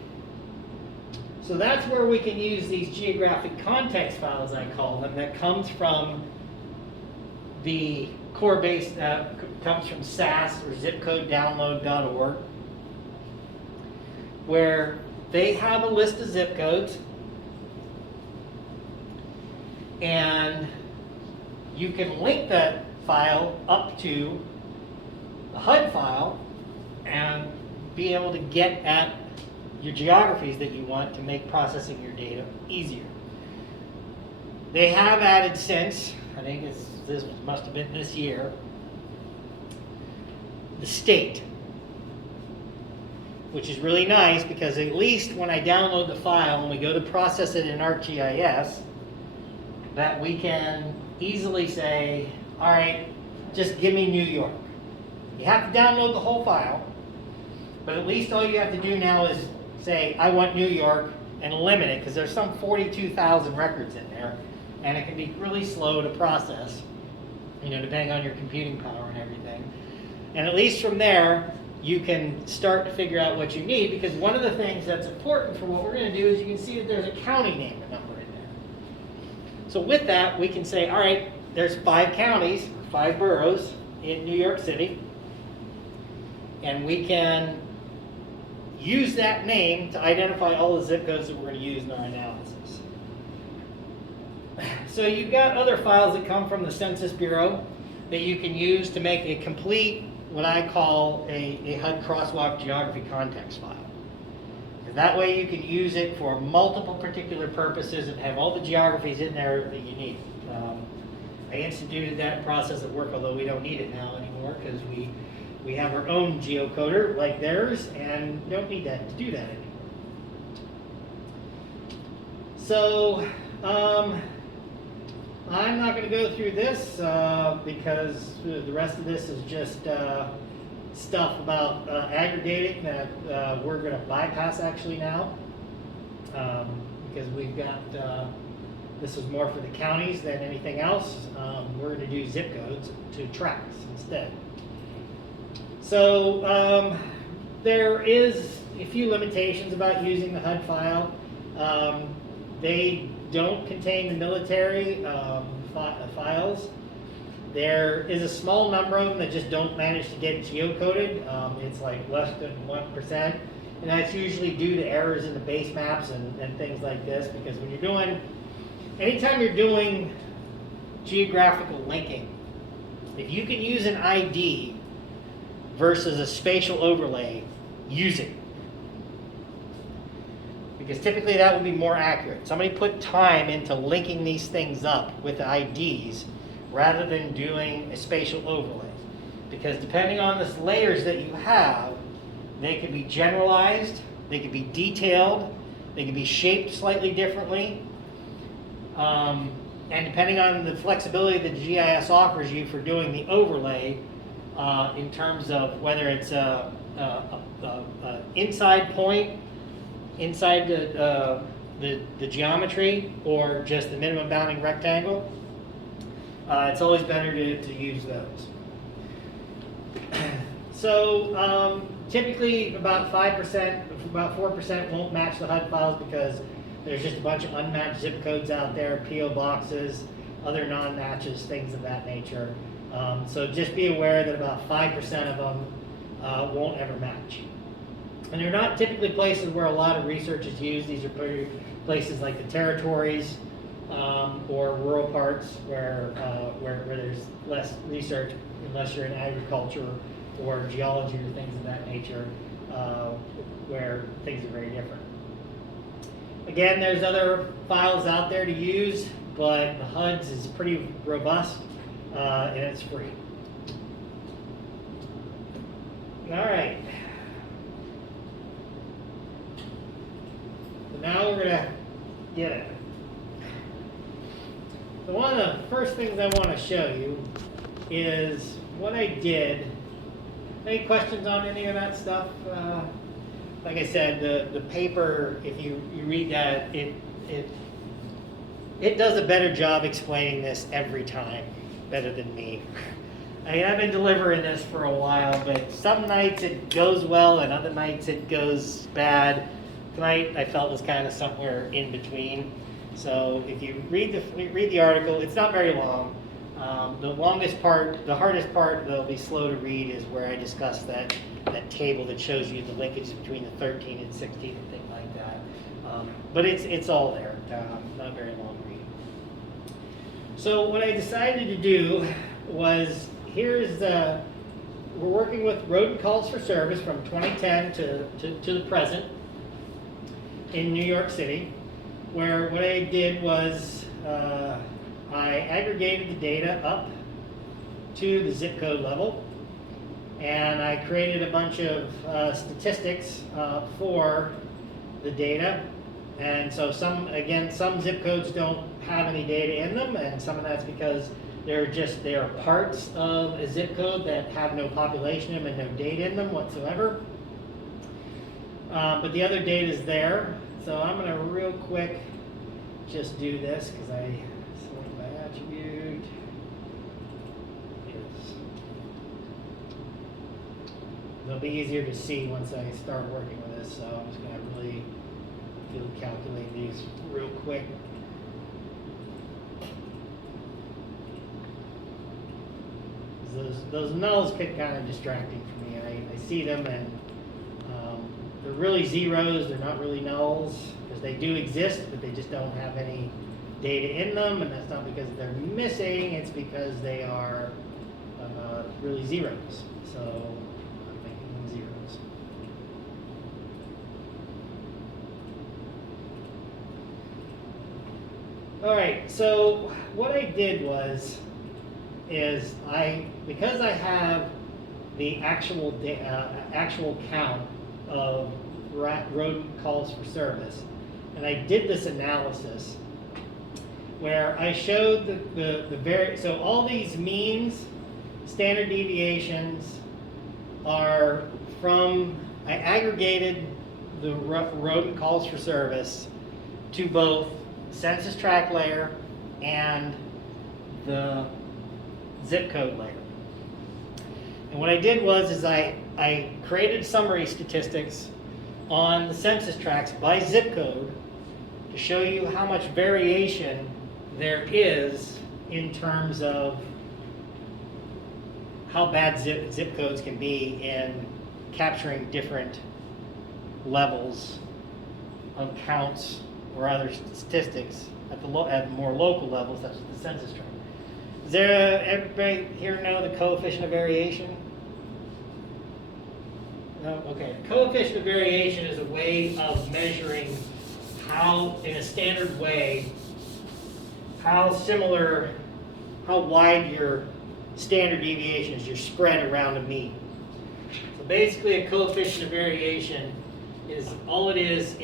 So that's where we can use these geographic context files, I call them, that comes from the core base, comes from SAS or zipcodedownload.org, where they have a list of zip codes, and you can link that file up to the HUD file and be able to get at your geographies that you want to make processing your data easier. They have added since, I think this must have been this year, the state, which is really nice because at least when I download the file and we go to process it in ArcGIS, that we can easily say, all right, just give me New York. You have to download the whole file, but at least all you have to do now is say, I want New York, and limit it, because there's some 42,000 records in there, and it can be really slow to process, depending on your computing power and everything. And at least from there, you can start to figure out what you need, because one of the things that's important for what we're going to do is you can see that there's a county name and number in there. So with that, we can say, all right, there's 5 counties, 5 boroughs in New York City, and we can use that name to identify all the zip codes that we're going to use in our analysis. So you've got other files that come from the Census Bureau that you can use to make a complete, what I call a HUD crosswalk geography context file. And that way you can use it for multiple particular purposes and have all the geographies in there that you need. I instituted that process at work, although we don't need it now anymore because we have our own geocoder like theirs and don't need that to do that anymore. So I'm not going to go through this because the rest of this is just stuff about aggregating that we're going to bypass actually now because we've got, this is more for the counties than anything else. We're going to do zip codes to tracks instead. So there is a few limitations about using the HUD file. They don't contain the military files. There is a small number of them that just don't manage to get geocoded. It's like less than 1%. And that's usually due to errors in the base maps and things like this, because when you're doing, anytime you're doing geographical linking, if you can use an ID versus a spatial overlay, use it. Because typically that would be more accurate. Somebody put time into linking these things up with IDs rather than doing a spatial overlay. Because depending on the layers that you have, they can be generalized, they can be detailed, they can be shaped slightly differently. And depending on the flexibility that GIS offers you for doing the overlay, in terms of whether it's a inside point, inside the geometry, or just the minimum bounding rectangle, it's always better to use those. So typically about 5%, about 4% won't match the HUD files because there's just a bunch of unmatched zip codes out there, PO boxes, other non-matches, things of that nature. So just be aware that about 5% of them won't ever match. And they're not typically places where a lot of research is used. These are places like the territories or rural parts where there's less research unless you're in agriculture or geology or things of that nature, where things are very different. Again, there's other files out there to use, but the HUD's is pretty robust and it's free. All right. now we're gonna get it. So one of the first things I want to show you is what I did. Any questions on any of that stuff? Like I said, the paper, if you read that, it does a better job explaining this every time, better than me. I mean, I've been delivering this for a while, but some nights it goes well and other nights it goes bad. Tonight I felt was kind of somewhere in between. So if you read the article, it's not very long. The longest part, the hardest part that'll be slow to read is where I discuss that table that shows you the linkage between the 13 and 16 and things like that. But it's all there, not very long read. So what I decided to do was, we're working with rodent calls for service from 2010 to the present in New York City, where what I did was I aggregated the data up to the zip code level, and I created a bunch of statistics for the data. And so some zip codes don't have any data in them, and some of that's because they are parts of a zip code that have no population in them and no data in them whatsoever. But the other data is there. So I'm going to real quick just do this because I select my attribute. It'll be easier to see once I start working with this. So I'm just going to really calculate these real quick. Those nulls get kind of distracting for me. I see them and they're really zeros, they're not really nulls, because they do exist, but they just don't have any data in them, and that's not because they're missing, it's because they are really zeros. So I'm making them zeros. All right, so what I did is because I have the actual count of rodent calls for service, and I did this analysis where I showed so all these means, standard deviations are from, I aggregated the rodent calls for service to both census tract layer and the zip code layer. And what I did was I created summary statistics on the census tracts by zip code to show you how much variation there is in terms of how bad zip codes can be in capturing different levels of counts or other statistics at more local levels, such as the census tract. Does everybody here know the coefficient of variation? No? Okay. The coefficient of variation is a way of measuring how, in a standard way, how wide your standard deviation is, your spread around a mean. So basically a coefficient of variation is, all it is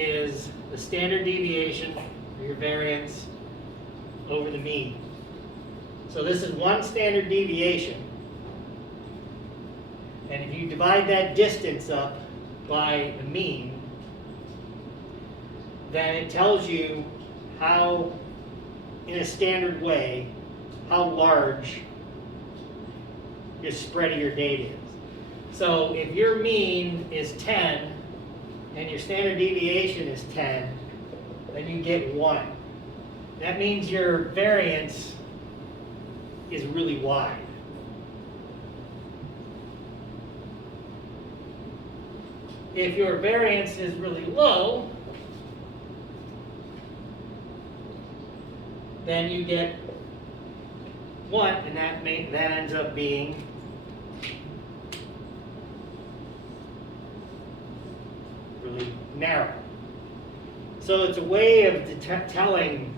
the standard deviation, or your variance, over the mean. So this is one standard deviation. And if you divide that distance up by the mean, then it tells you how, in a standard way, how large your spread of your data is. So if your mean is 10 and your standard deviation is 10, then you get 1. That means your variance is really wide. If your variance is really low, then you get 1, and that ends up being really narrow. So it's a way of telling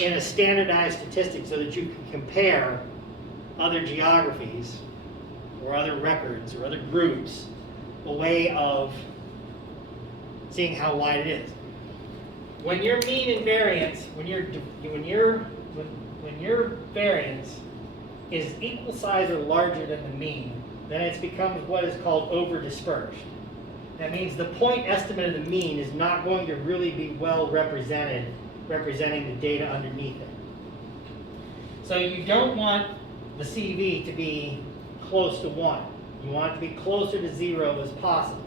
in a standardized statistic so that you can compare other geographies or other records or other groups, a way of seeing how wide it is. when your mean and variance, when your variance is equal size or larger than the mean, then it becomes what is called over dispersed. That means the point estimate of the mean is not going to really be well representing the data underneath it. So you don't want the CV to be close to 1. You want it to be closer to 0 as possible.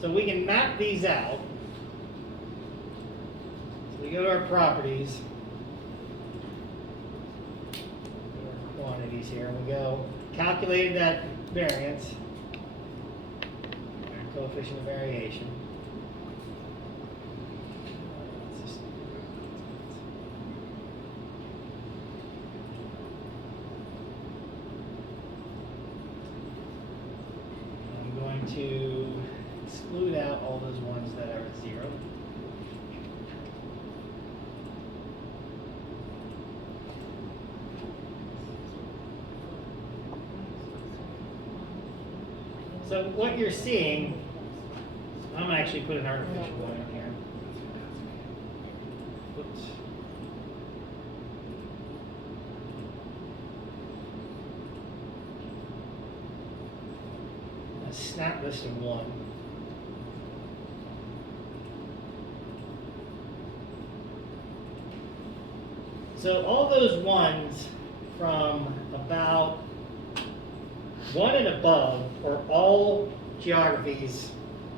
So we can map these out. So we go to our properties, our quantities here, and we go calculate that variance, our coefficient of variation. I'm going to exclude out all those ones that are at 0. So what you're seeing, I'm going to actually put an artificial one in here. Whoops. A snap list of 1. So all those ones from about 1 and above are all geographies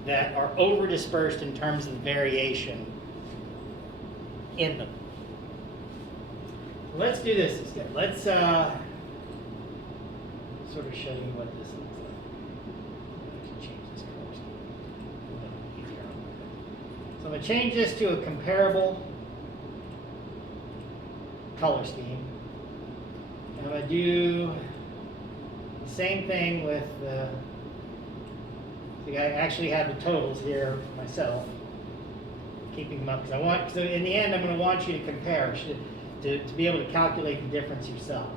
that are over dispersed in terms of the variation in them. Let's do this instead. Let's sort of show you what this looks like. Change this color scheme. So I'm going to change this to a comparable color scheme. And I'm going to do the same thing with the, I actually have the totals here myself, keeping them up because I want, so in the end I'm going to want you to compare, to be able to calculate the difference yourself.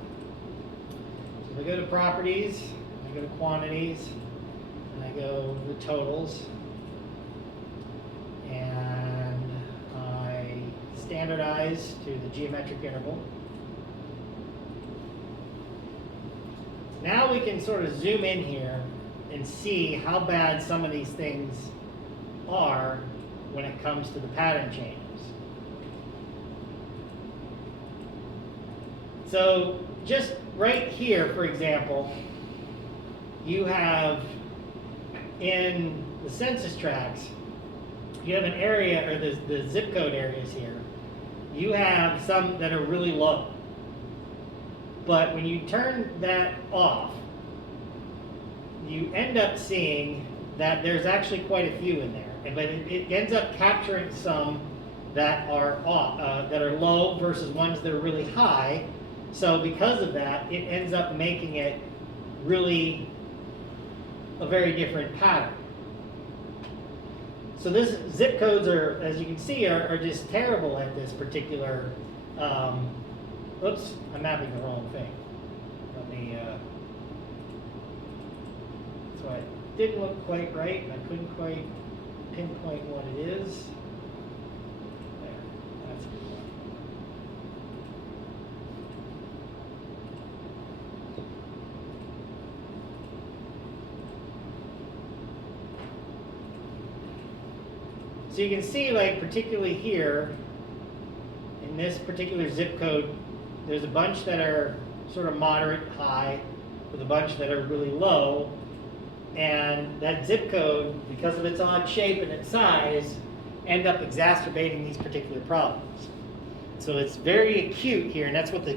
So I go to properties, I go to quantities, and I go to the totals, and I standardize to the geometric interval. Now we can sort of zoom in here and see how bad some of these things are when it comes to the pattern changes. So just right here, for example, you have in the census tracts, you have an area, or the zip code areas here, you have some that are really low. But when you turn that off, you end up seeing that there's actually quite a few in there. But it ends up capturing some that are low versus ones that are really high. So because of that, it ends up making it really a very different pattern. So this zip codes are, as you can see, are just terrible at this particular. Oops, I'm mapping the wrong thing. Let me. So it didn't look quite right, and I couldn't quite pinpoint what it is. There, that's a good one. So you can see, like, particularly here, in this particular zip code, there's a bunch that are sort of moderate high, with a bunch that are really low. And that zip code, because of its odd shape and its size, end up exacerbating these particular problems. So it's very acute here, and that's what the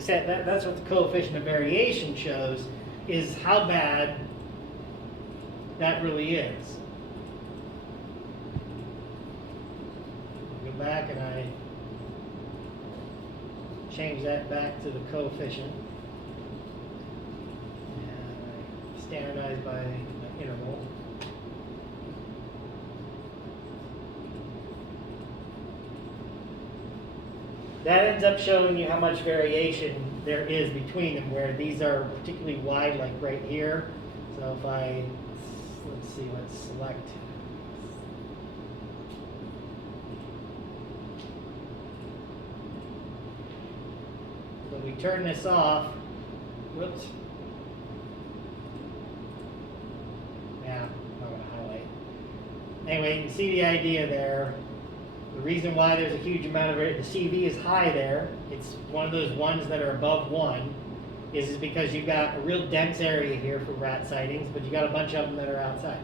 coefficient of variation shows, is how bad that really is. Go back and I change that back to the coefficient. And I standardize by the interval. That ends up showing you how much variation there is between them, where these are particularly wide, like right here. So if let's select So we turn this off. Whoops. Yeah, I'm not going to highlight. Anyway, you can see the idea there. The reason why there's a huge amount of it, the CV is high there, it's one of those ones that are above 1, is because you've got a real dense area here for rat sightings, but you got a bunch of them that are outside.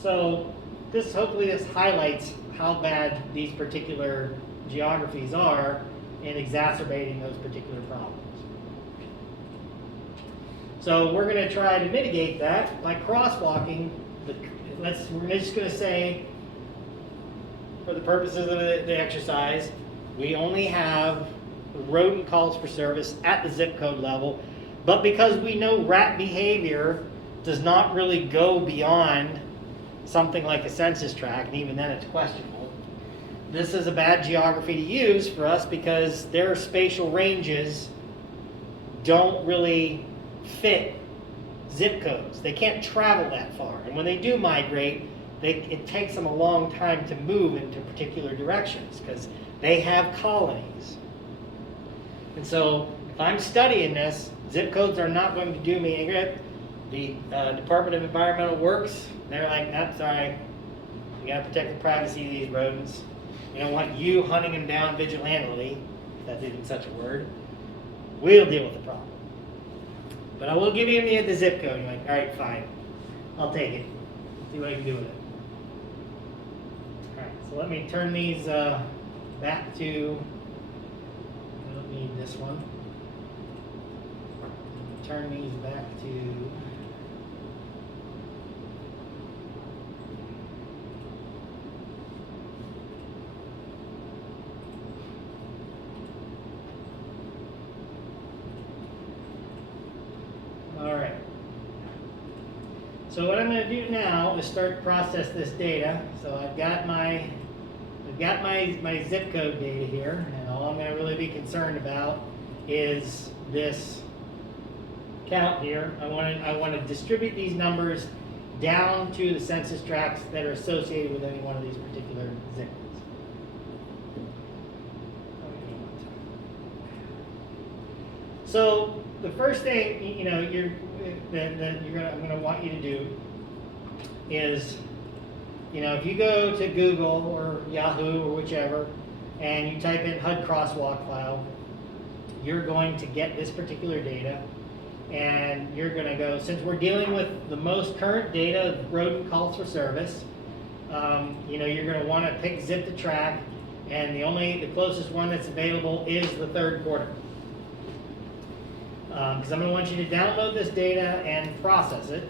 So hopefully this highlights how bad these particular geographies are in exacerbating those particular problems. So we're going to try to mitigate that by crosswalking. We're just going to say, for the purposes of the exercise, we only have rodent calls for service at the zip code level, but because we know rat behavior does not really go beyond something like a census tract, and even then it's questionable, this is a bad geography to use for us because their spatial ranges don't really fit zip codes. They can't travel that far, and when they do migrate, it takes them a long time to move into particular directions because they have colonies. And so if I'm studying this, zip codes are not going to do me any good. The Department of Environmental Works, they're like, nope, sorry, we got to protect the privacy of these rodents. We don't want you hunting them down vigilantly, if that's even such a word. We'll deal with the problem. But I will give you the zip code. You're like, all right, fine, I'll take it. See what I can do with it. All right, so let me turn these back to, I don't need this one. Turn these back to, all right. So what I'm going to do now is start to process this data. So I've got my zip code data here, and all I'm going to really be concerned about is this count here. I want to distribute these numbers down to the census tracts that are associated with any one of these particular zip codes. So the first thing I'm going to want you to do is, if you go to Google or Yahoo or whichever, and you type in HUD crosswalk file, you're going to get this particular data, and you're going to go, since we're dealing with the most current data of rodent calls for service, you're going to want to pick zip to track, and the closest one that's available is the third quarter. Because I'm going to want you to download this data and process it.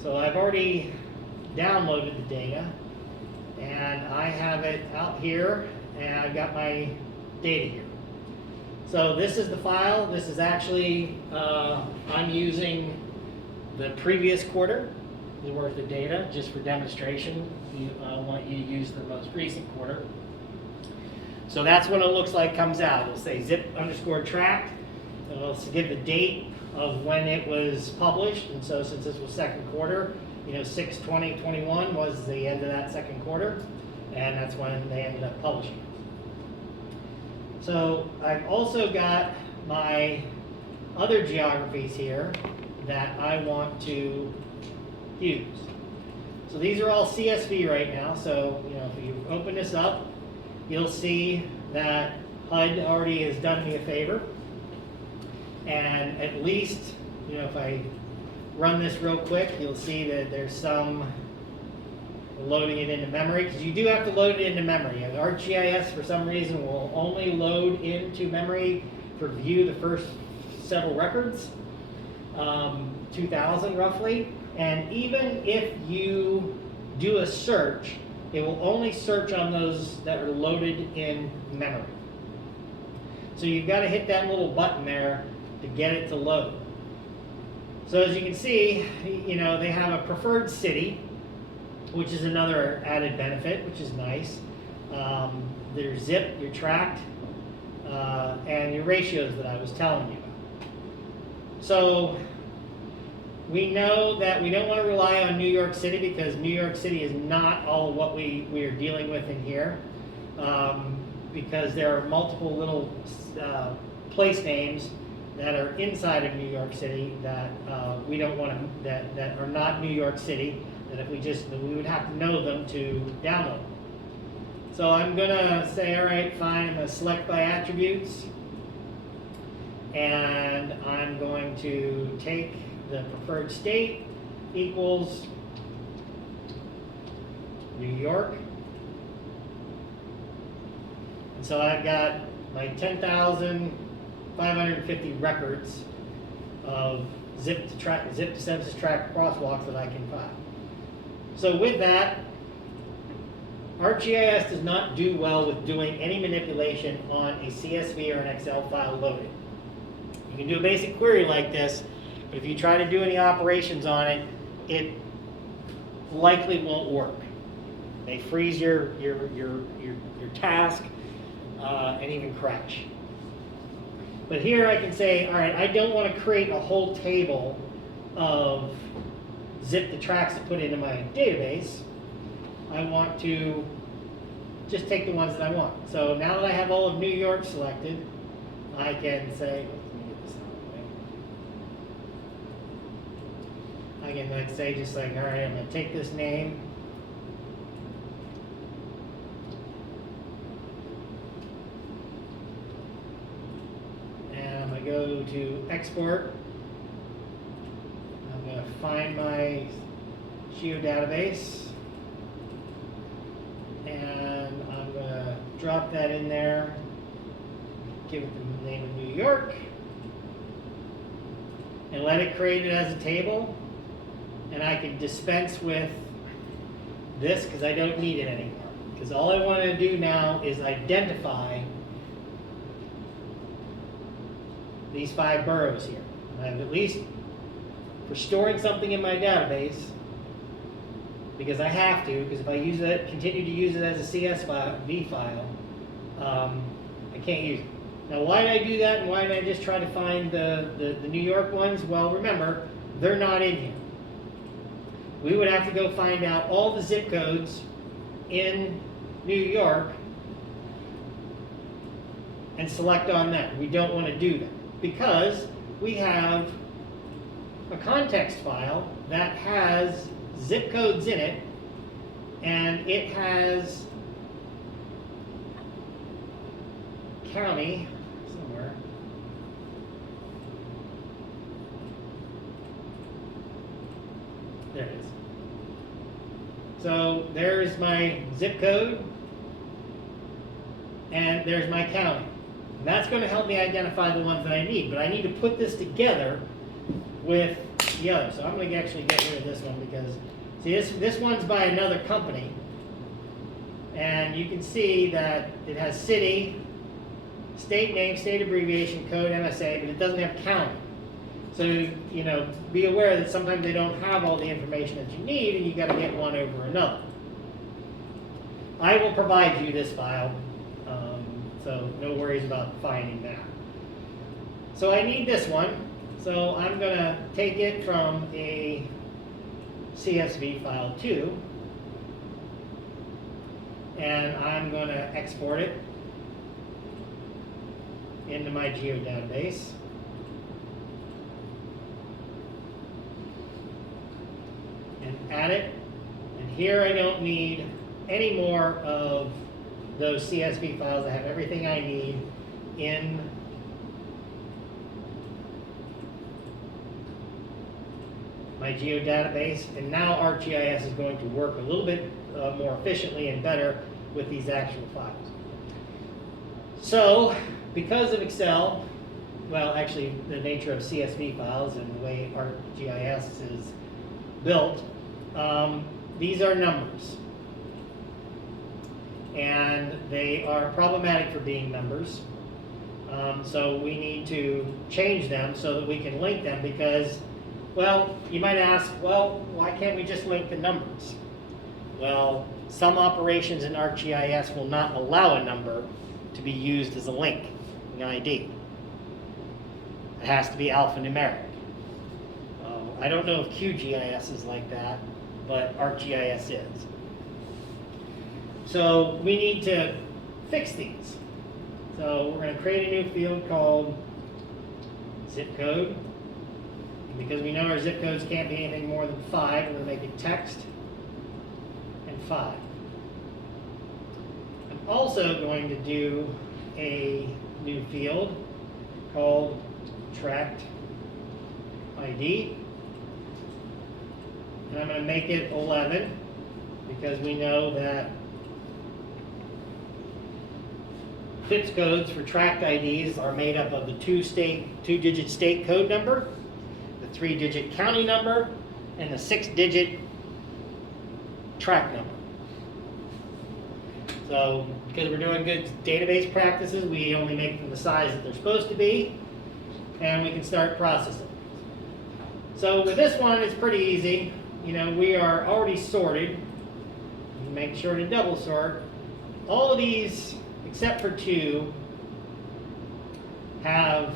So I've already downloaded the data, and I have it out here, and I've got my data here. So this is the file. This is actually, I'm using the previous quarter worth of data just for demonstration. I want you to use the most recent quarter. So that's what it looks like comes out. It'll say zip_tract. It'll give the date of when it was published, and so since this was second quarter, 6/20/21 was the end of that second quarter, and that's when they ended up publishing it. So I've also got my other geographies here that I want to use. So these are all CSV right now, so if you open this up, you'll see that HUD already has done me a favor. And at least, if I run this real quick, you'll see that there's some loading it into memory, because you do have to load it into memory. ArcGIS, for some reason, will only load into memory for view the first several records, 2,000 roughly. And even if you do a search, it will only search on those that are loaded in memory. So you've got to hit that little button there to get it to load. So as you can see, they have a preferred city, which is another added benefit, which is nice. Their zip, your tract, and your ratios that I was telling you about. So we know that we don't want to rely on New York City because New York City is not all of what we are dealing with in here. because there are multiple little place names that are inside of New York City that we don't want to, that are not New York City, that we would have to know them to download. So I'm gonna say, all right, fine, I'm gonna select by attributes, and I'm going to take the preferred state equals New York. And so I've got my 10,550 records of zip to census tract crosswalks that I can file. So with that, ArcGIS does not do well with doing any manipulation on a CSV or an Excel file loaded. You can do a basic query like this, but if you try to do any operations on it, it likely won't work. They freeze your task and even crash. But here I can say, all right, I don't want to create a whole table of zip the tracks to put into my database. I want to just take the ones that I want. So now that I have all of New York selected, I can say, let me get this out of the way. I can like say just like, all right, I'm going to take this name. And I'm going to go to export. I'm going to find my geodatabase. And I'm going to drop that in there, give it the name of New York, and let it create it as a table. And I can dispense with this because I don't need it anymore. Because all I want to do now is identify these 5 boroughs here. I have at least, for storing something in my database, because I have to, because if I use it, continue to use it as a CSV file, I can't use it. Now, why did I do that, and why did I just try to find the New York ones? Well, remember, they're not in here. We would have to go find out all the zip codes in New York and select on that. We don't want to do that because we have a context file that has zip codes in it, and it has county somewhere. There it is. So there's my zip code, and there's my county. And that's going to help me identify the ones that I need, but I need to put this together with the other. So I'm going to actually get rid of this one because, see, this one's by another company. And you can see that it has city, state name, state abbreviation, code, MSA, but it doesn't have county. So, you know, be aware that sometimes they don't have all the information that you need, and you got to get one over another. I will provide you this file, so no worries about finding that. So I need this one. So I'm going to take it from a CSV file too, and I'm going to export it into my geodatabase. And add it. And here I don't need any more of those CSV files. I have everything I need in my geodatabase, and now ArcGIS is going to work a little bit more efficiently and better with these actual files. So, because of Excel, well, actually the nature of CSV files and the way ArcGIS is built, these are numbers. And they are problematic for being numbers. So we need to change them so that we can link them because, well, you might ask, well, why can't we just link the numbers? Well, some operations in ArcGIS will not allow a number to be used as a link, an ID. It has to be alphanumeric. I don't know if QGIS is like that, but ArcGIS is. So we need to fix these. So we're going to create a new field called zip code. And because we know our zip codes can't be anything more than 5, we're going to make it text and 5. I'm also going to do a new field called tract ID. And I'm going to make it 11 because we know that FIPS codes for tract IDs are made up of the 2-digit state code number, the 3-digit county number, and the 6-digit tract number. So because we're doing good database practices, we only make them the size that they're supposed to be, and we can start processing. So with this one, it's pretty easy. You know, we are already sorted. Make sure to double sort. All of these, except for 2, have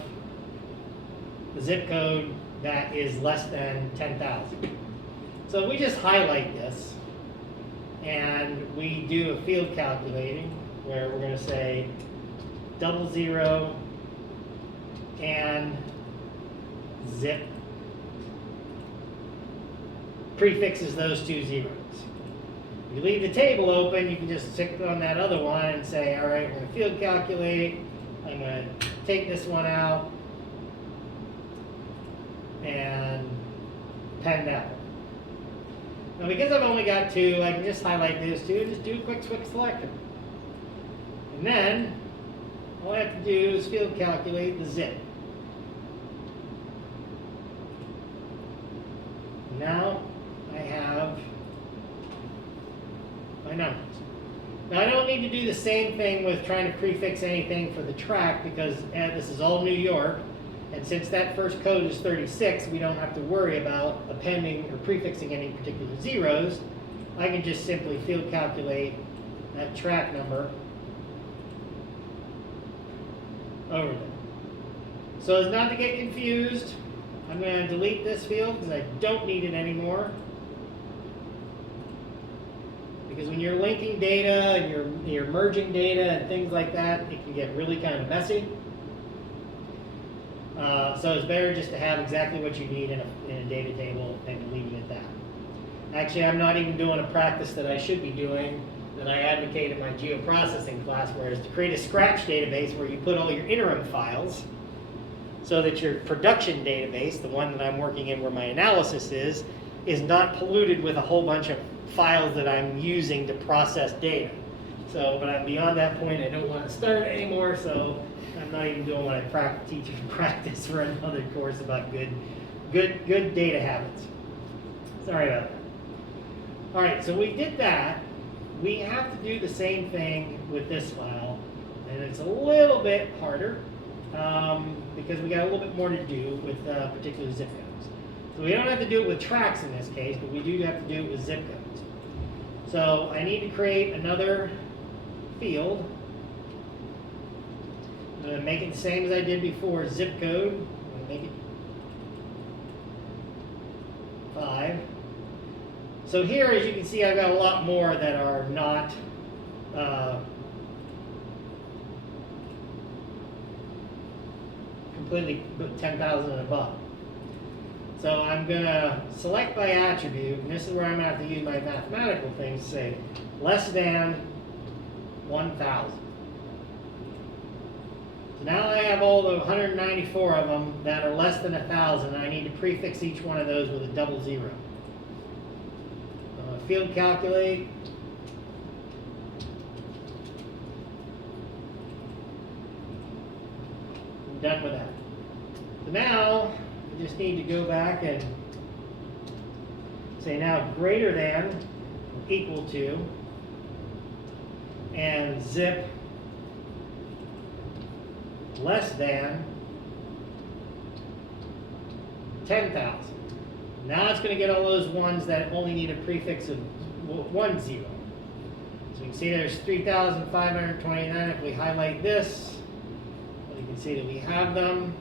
the zip code that is less than 10,000. So we just highlight this, and we do a field calculating where we're going to say 00 and zip prefixes those 2 zeros. If you leave the table open, you can just click on that other one and say, all right, we're going to field calculate. I'm going to take this one out and pen that one. Now, because I've only got 2, I can just highlight those 2 and just do a quick selection. And then, all I have to do is field calculate the zip. Now, I have my numbers. Now, I don't need to do the same thing with trying to prefix anything for the tract because this is all New York, and since that first code is 36, we don't have to worry about appending or prefixing any particular zeros. I can just simply field calculate that tract number over there. So as not to get confused, I'm going to delete this field because I don't need it anymore. Because when you're linking data and you're merging data and things like that, it can get really kind of messy. So it's better just to have exactly what you need in a data table and leave it at that. Actually, I'm not even doing a practice that I should be doing that I advocate in my geoprocessing class, whereas to create a scratch database where you put all your interim files so that your production database, the one that I'm working in where my analysis is not polluted with a whole bunch of files that I'm using to process data. So, but I'm beyond that point. I don't want to start anymore, so I'm not even doing what I teach in practice for another course about good data habits. Sorry about that. All right, so we did that. We have to do the same thing with this file, and it's a little bit harder because we got a little bit more to do with particular zip codes. So we don't have to do it with tracts in this case, but we do have to do it with zip codes. So I need to create another field. I'm going to make it the same as I did before, zip code. I'm going to make it 5. So here, as you can see, I've got a lot more that are not completely 10,000 and above. So I'm going to select by attribute, and this is where I'm going to have to use my mathematical things to say less than 1,000. So now I have all the 194 of them that are less than 1,000, and I need to prefix each one of those with a 00. Field calculate. I'm done with that. So now we just need to go back and say now greater than or equal to and zip less than 10,000. Now it's going to get all those ones that only need a prefix of 10. So you can see there's 3,529. If we highlight this, you can see that we have them.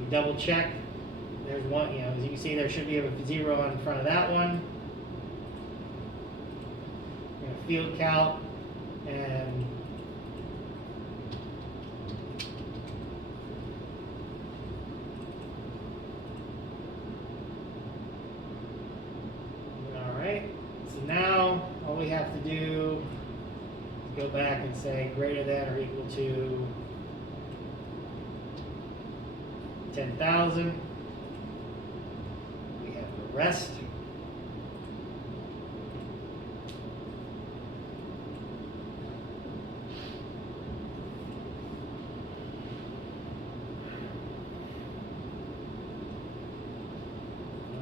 We double check. There's one, as you can see, there should be a 0 in front of that one. We're going to field count and can say greater than or equal to 10,000. We have the rest.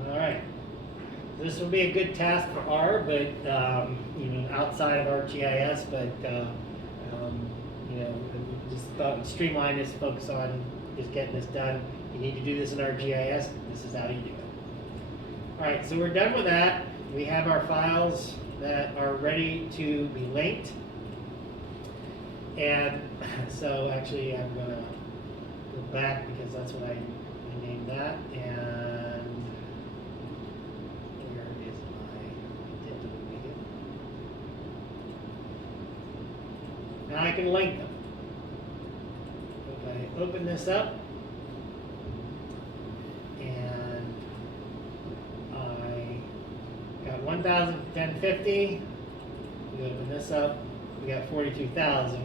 All right. This will be a good task for R, but outside of ArcGIS, but just thought we'd streamline this, focus on just getting this done. You need to do this in ArcGIS. This is how you do it. All right, so we're done with that. We have our files that are ready to be linked. And so actually I'm going to go back because that's what I named that. And where is my digital media? Now I can link them. If I open this up, and I got 1,010.50. We open this up, we got 42,000.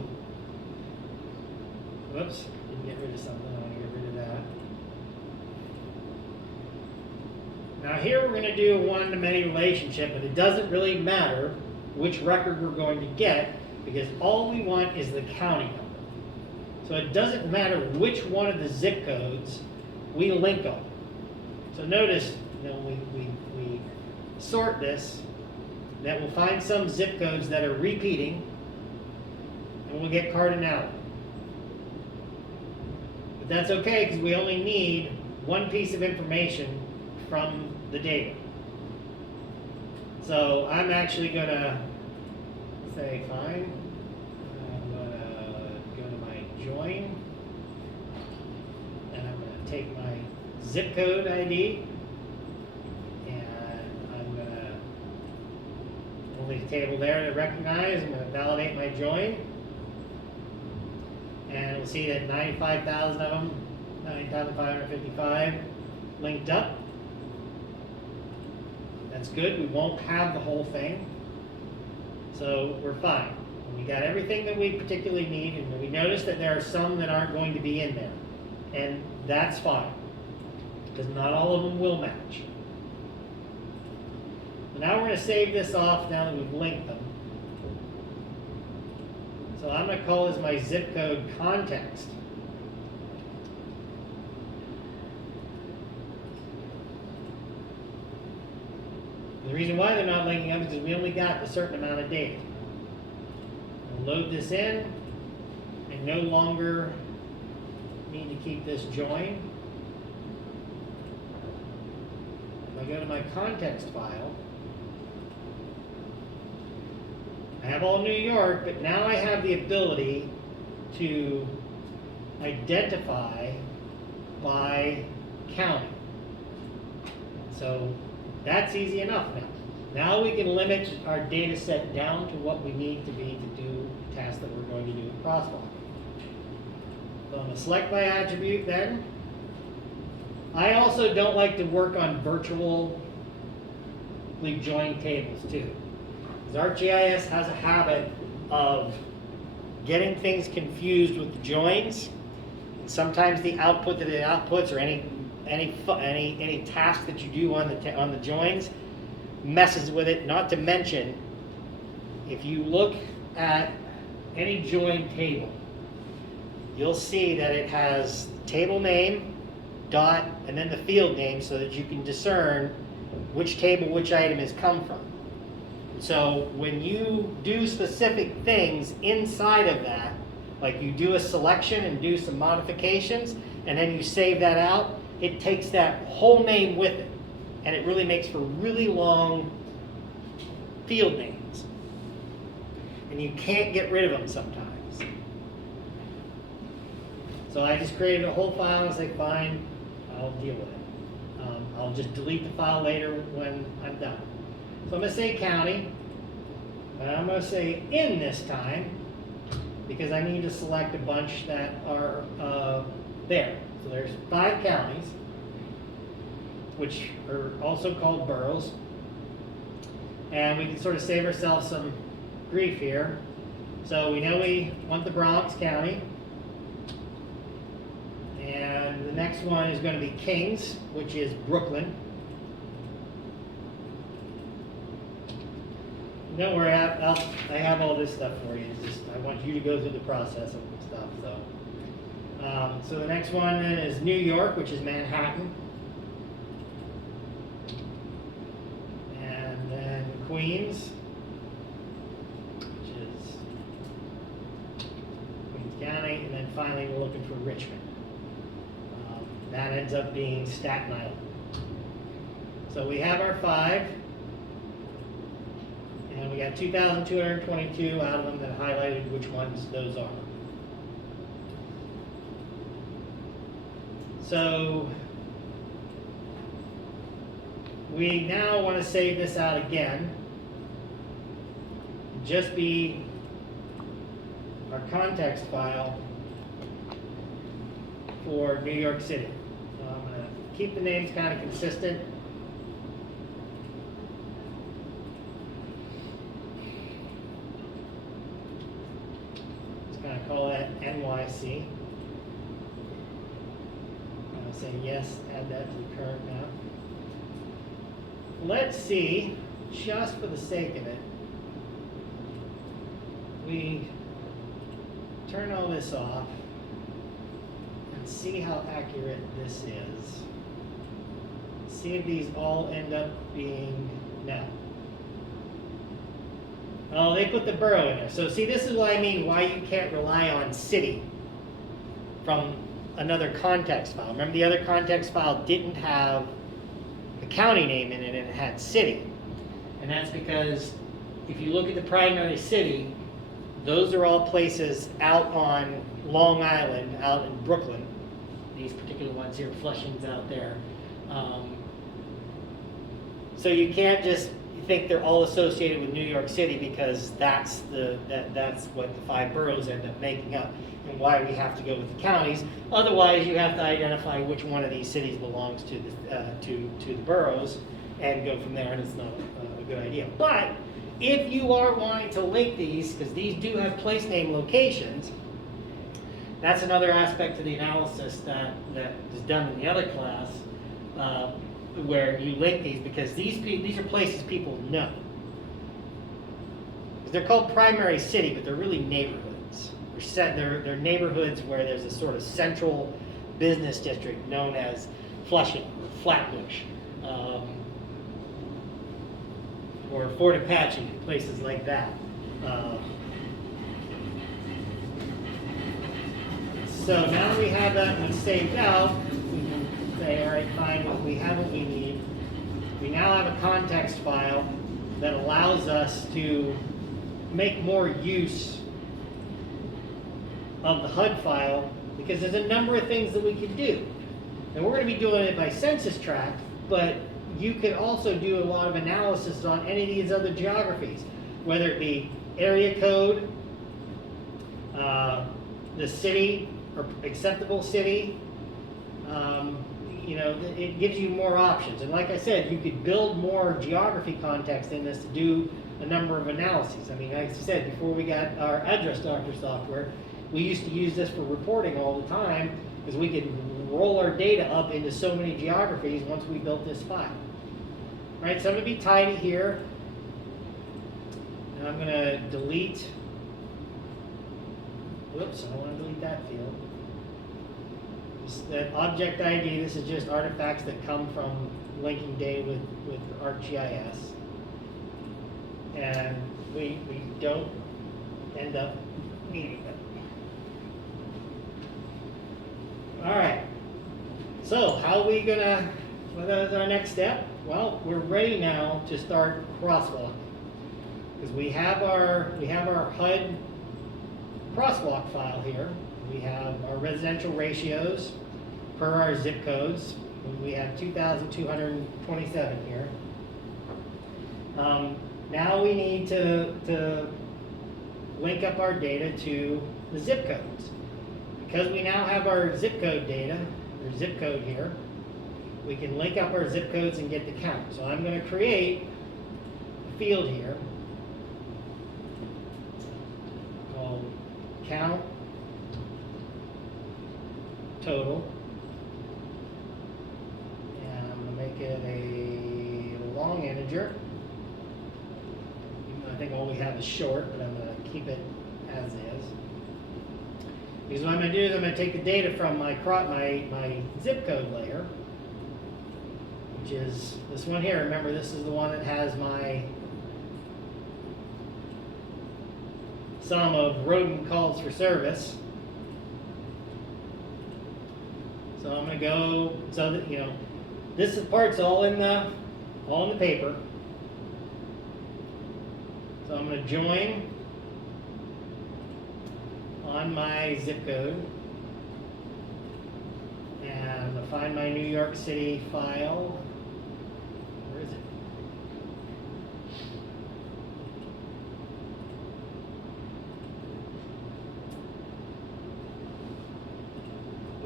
Whoops, didn't get rid of something. I want to get rid of that. Now here we're going to do a one-to-many relationship, but it doesn't really matter which record we're going to get because all we want is the county number. So it doesn't matter which one of the zip codes we link on. So notice, we sort this, that we'll find some zip codes that are repeating, and we'll get cardinality. But that's okay because we only need one piece of information from the data. So I'm actually going to say fine. I'm going to go to my join, and I'm going to take my zip code ID, and I'm going to only the table there to recognize. I'm going to validate my join, and we'll see that 95,000 of them, 9,555, linked up. That's good. We won't have the whole thing, so we're fine. We got everything that we particularly need, and we notice that there are some that aren't going to be in there, and that's fine, because not all of them will match. So now we're going to save this off now that we've linked them. So I'm going to call this my zip code context. The reason why they're not linking up is because we only got a certain amount of data. We'll load this in. I no longer need to keep this join. If I go to my context file, I have all New York, but now I have the ability to identify by county. So that's easy enough now. Now we can limit our data set down to what we need to be to do the task that we're going to do with crosswalking. So I'm going to select my attribute then. I also don't like to work on virtually joined tables too. Because ArcGIS has a habit of getting things confused with the joins. And sometimes the output that it outputs or any task that you do on the joins messes with it. Not to mention, if you look at any join table, you'll see that it has table name, dot, and then the field name so that you can discern which table which item has come from. So when you do specific things inside of that, like you do a selection and do some modifications, and then you save that out, it takes that whole name with it. And it really makes for really long field names. And you can't get rid of them sometimes. So I just created a whole file and say, fine, I'll deal with it. I'll just delete the file later when I'm done. So I'm going to say county, but I'm going to say in this time, because I need to select a bunch that are there. So there's 5 counties, which are also called boroughs. And we can sort of save ourselves some grief here. So we know we want the Bronx County. And the next one is going to be Kings, which is Brooklyn. Don't worry, I have all this stuff for you. It's just I want you to go through the process of stuff. So the next one is New York, which is Manhattan. And then Queens, which is Queens County. And then finally we're looking for Richmond. That ends up being Staten Island. So we have our 5. And we got 2,222 out of them that highlighted which ones those are. So we now want to save this out again. Just be our context file for New York City. So I'm going to keep the names kind of consistent. Just going to call that NYC. I'm going to say yes, add that to the current map. Let's see, just for the sake of it, we turn all this off. See how accurate this is. See if these all end up being no. Oh, they put the borough in there. So see, this is what I mean why you can't rely on city from another context file. Remember the other context file didn't have the county name in it and it had city. And that's because if you look at the primary city, those are all places out on Long Island, out in Brooklyn. These particular ones here, Flushing's out there. So you can't just think they're all associated with New York City because that's what the 5 boroughs end up making up, and why we have to go with the counties. Otherwise, you have to identify which one of these cities belongs to the boroughs and go from there, and it's not a good idea. But if you are wanting to link these, because these do have place name locations, that's another aspect to the analysis that is done in the other class, where you link these, because these are places people know. They're called primary city, but they're really neighborhoods. They're neighborhoods where there's a sort of central business district known as Flushing, or Flatbush, or Fort Apache, places like that. So now that we have that one saved out, we can say, all right, fine, we have what we need. We now have a context file that allows us to make more use of the HUD file, because there's a number of things that we can do. And we're going to be doing it by census tract, but you can also do a lot of analysis on any of these other geographies, whether it be area code, the city, or acceptable city. It gives you more options. And like I said, you could build more geography context in this to do a number of analyses. I mean, like I said, before we got our address doctor software, we used to use this for reporting all the time, because we could roll our data up into so many geographies once we built this file. Right, so I'm going to be tidy here. And I'm going to delete, whoops, I don't want to delete that field. That object ID, this is just artifacts that come from linking data with ArcGIS. And we don't end up needing them. All right, so how are we gonna, what is our next step? Well, we're ready now to start crosswalking, because we have our HUD crosswalk file here. We have our residential ratios per our zip codes. We have 2,227 here. Now we need to link up our data to the zip codes. Because we now have our zip code data, or zip code here, we can link up our zip codes and get the count. So I'm going to create a field here So count total, and I'm going to make it a long integer. Even though I think all we have is short, but I'm going to keep it as is. Because what I'm going to do is I'm going to take the data from my zip code layer, which is this one here. Remember, this is the one that has my sum of rodent calls for service. So I'm going to go, so that, you know, this part's all in the paper. So I'm going to join on my zip code, and I'm going to find my New York City file. Where is it?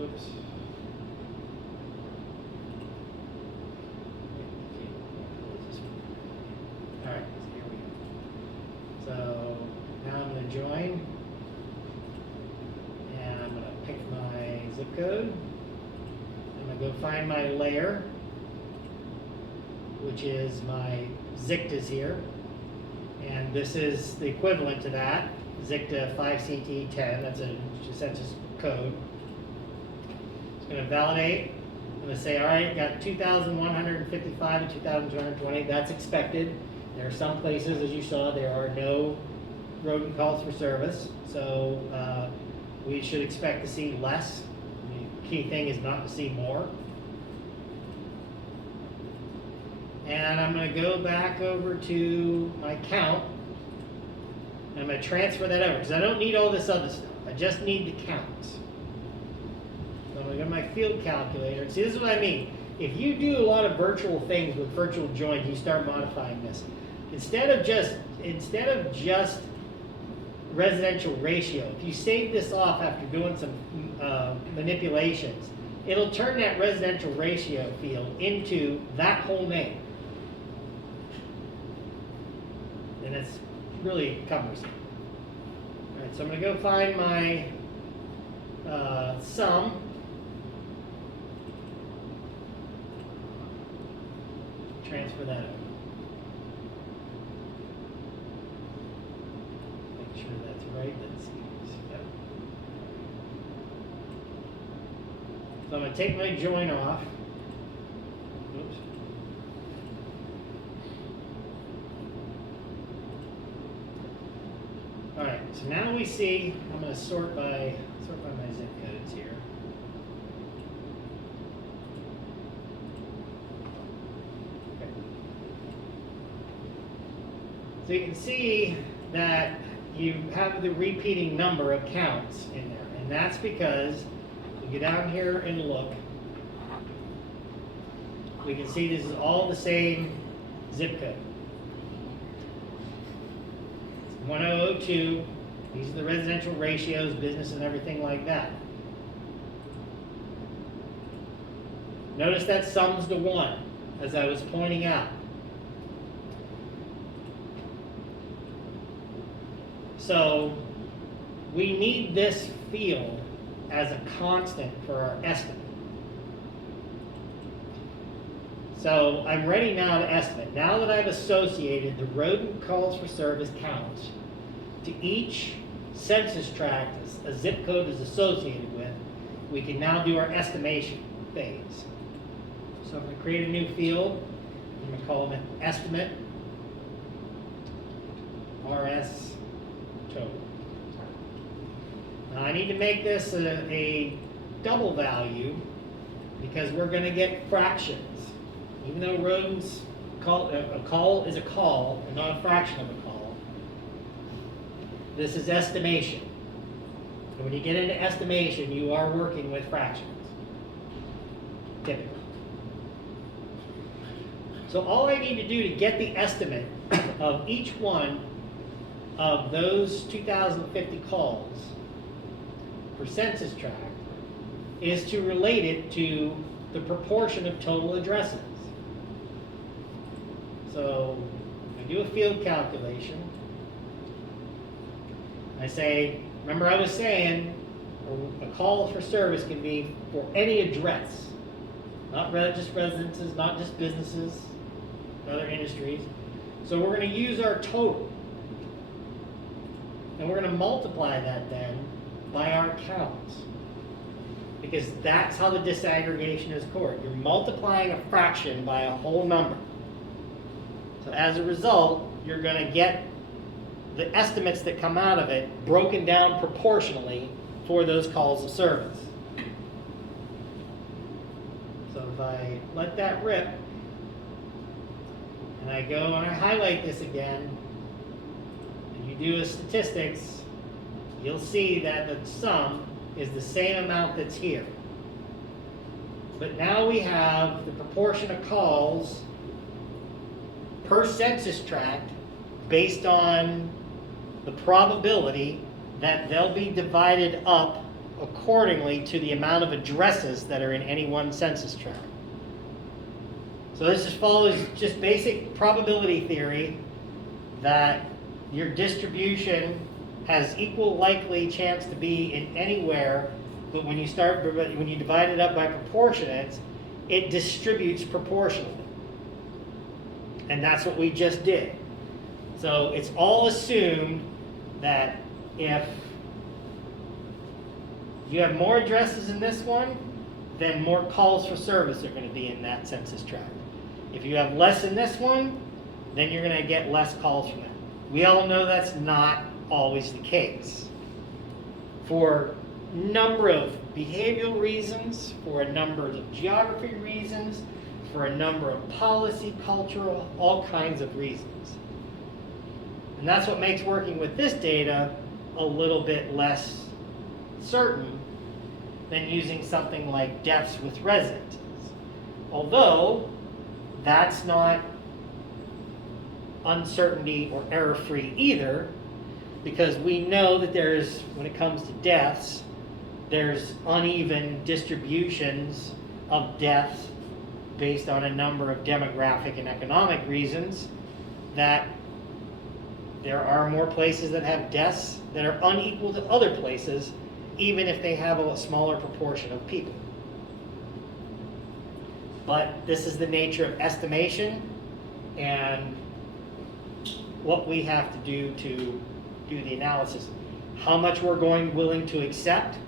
Oops. All right, so here we go. So now I'm going to join, and I'm going to pick my zip code. I'm going to go find my layer, which is my ZICT is here, and this is the equivalent to that, ZICTA 5CT10. That's a census code. It's going to validate. I'm going to say, all right, got 2,155 and 2,220. That's expected. There are some places, as you saw, there are no rodent calls for service, so we should expect to see less. The key thing is not to see more. And I'm going to go back over to my count, and I'm going to transfer that over, because I don't need all this other stuff. I just need the counts. So I'm going to go to my field calculator. See, this is what I mean. If you do a lot of virtual things with virtual joins, you start modifying this. Instead of just residential ratio, if you save this off after doing some manipulations, it'll turn that residential ratio field into that whole name. And it's really cumbersome. All right, so I'm going to go find my sum. Transfer that over. Make sure that's right. Let's see. Yep. So I'm going to take my join off. Oops. All right. So now we see. I'm going to sort by my zip codes here. So you can see that you have the repeating number of counts in there, and that's because you go down here and look, we can see this is all the same zip code. It's 1002, these are the residential ratios, business and everything like that. Notice that sums to 1, as I was pointing out. So we need this field as a constant for our estimate. So I'm ready now to estimate. Now that I've associated the rodent calls for service counts to each census tract a zip code is associated with, we can now do our estimation phase. So I'm going to create a new field. I'm going to call it estimate RS total. Now I need to make this a double value because we're going to get fractions. Even though rodents a call is a call and not a fraction of a call, this is estimation. And when you get into estimation, you are working with fractions, typically. So all I need to do to get the estimate of each one of those 2,050 calls per census tract is to relate it to the proportion of total addresses. So I do a field calculation. I say, remember I was saying, a call for service can be for any address, not just residences, not just businesses, other industries. So we're going to use our total. And we're going to multiply that then by our counts. Because that's how the disaggregation is scored. You're multiplying a fraction by a whole number. So as a result, you're going to get the estimates that come out of it broken down proportionally for those calls of service. So if I let that rip, and I go and I highlight this again, and you do a statistics, you'll see that the sum is the same amount that's here. But now we have the proportion of calls per census tract based on the probability that they'll be divided up accordingly to the amount of addresses that are in any one census tract. So this just follows just basic probability theory that your distribution has equal likely chance to be in anywhere, but when you divide it up by proportionate, it distributes proportionally. And that's what we just did. So it's all assumed that if you have more addresses in this one, then more calls for service are going to be in that census tract. If you have less in this one, then you're going to get less calls from that. We all know that's not always the case. For a number of behavioral reasons, for a number of geography reasons, for a number of policy, cultural, all kinds of reasons. And that's what makes working with this data a little bit less certain than using something like deaths with residences. Although, that's not uncertainty or error-free either, because we know that there's, when it comes to deaths, there's uneven distributions of deaths based on a number of demographic and economic reasons, that there are more places that have deaths that are unequal to other places, even if they have a smaller proportion of people. But this is the nature of estimation and what we have to do the analysis. How much we're willing to accept,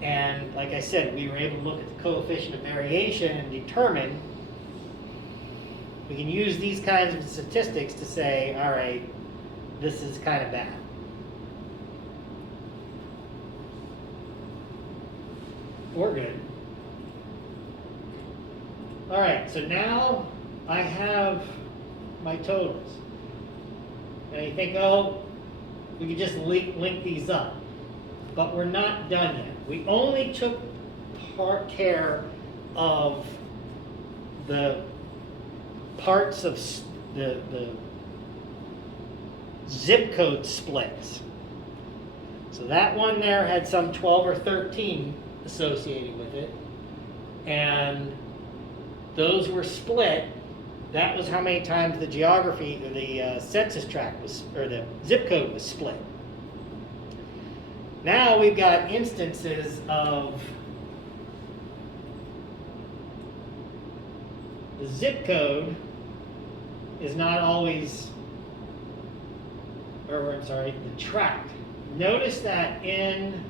and like I said, we were able to look at the coefficient of variation and determine, we can use these kinds of statistics to say, all right, this is kind of bad. Or good. All right, so now I have my totals. And you think, oh, we could just link these up. But we're not done yet. We only took care of the parts of the zip code splits. So that one there had some 12 or 13 associated with it. And those were split. That was how many times the geography, or the census tract was, or the zip code was split. Now we've got instances of the zip code is not always, or I'm sorry, the tract. Notice that in,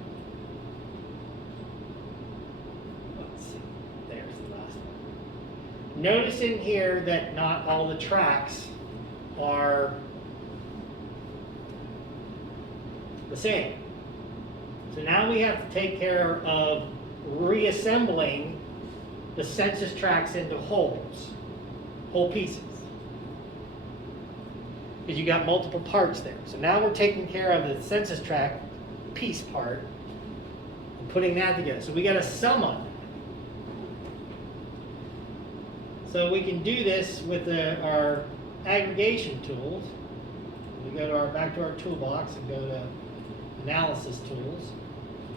let's see, there's the last one. Notice in here that not all the tracts are the same. So now we have to take care of reassembling the census tracts into whole pieces. Because you got multiple parts there. So now we're taking care of the census tract piece part and putting that together. So we got a sum on that. So we can do this with our aggregation tools. We go to back to our toolbox and go to analysis tools.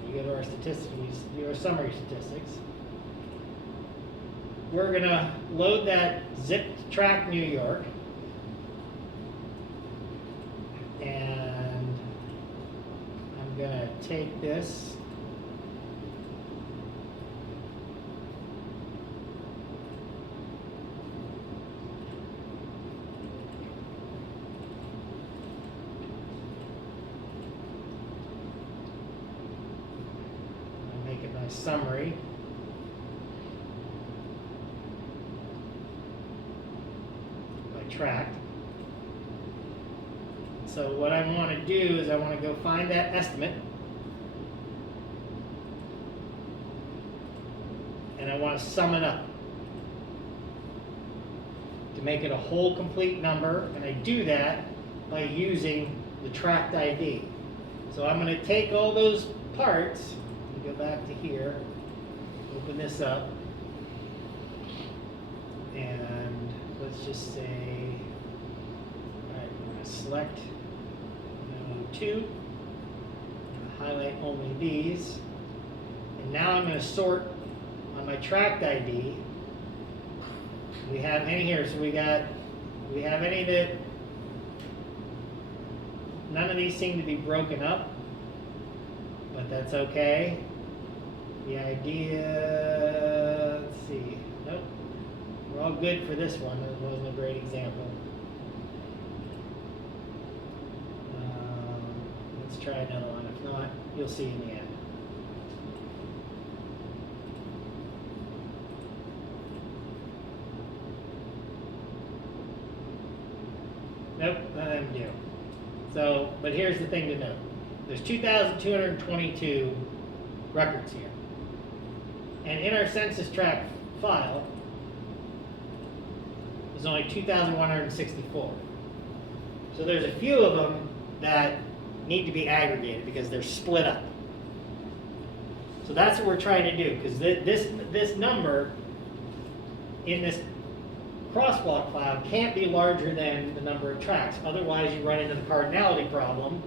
We go to our statistics, we do our summary statistics. We're going to load that zip tract New York. And take this. Make it my summary. My tract. So what I want to do is I want to go find that estimate. And I want to sum it up to make it a whole complete number, and I do that by using the tract ID. So I'm going to take all those parts, let me go back to here, open this up, and let's just say, all right, I'm going to select no 2, I'm going to highlight only these, and now I'm going to sort on my tract ID. We have any here, so we have any that, none of these seem to be broken up, but that's okay. The idea, let's see, nope, we're all good for this one. It wasn't a great example. Let's try another one. If not, you'll see in the end. Nope, none of them do. So, but here's the thing to note. There's 2,222 records here. And in our census tract file, there's only 2,164. So there's a few of them that need to be aggregated because they're split up. So that's what we're trying to do, because this number in this crosswalk file can't be larger than the number of tracks. Otherwise, you run into the cardinality problem,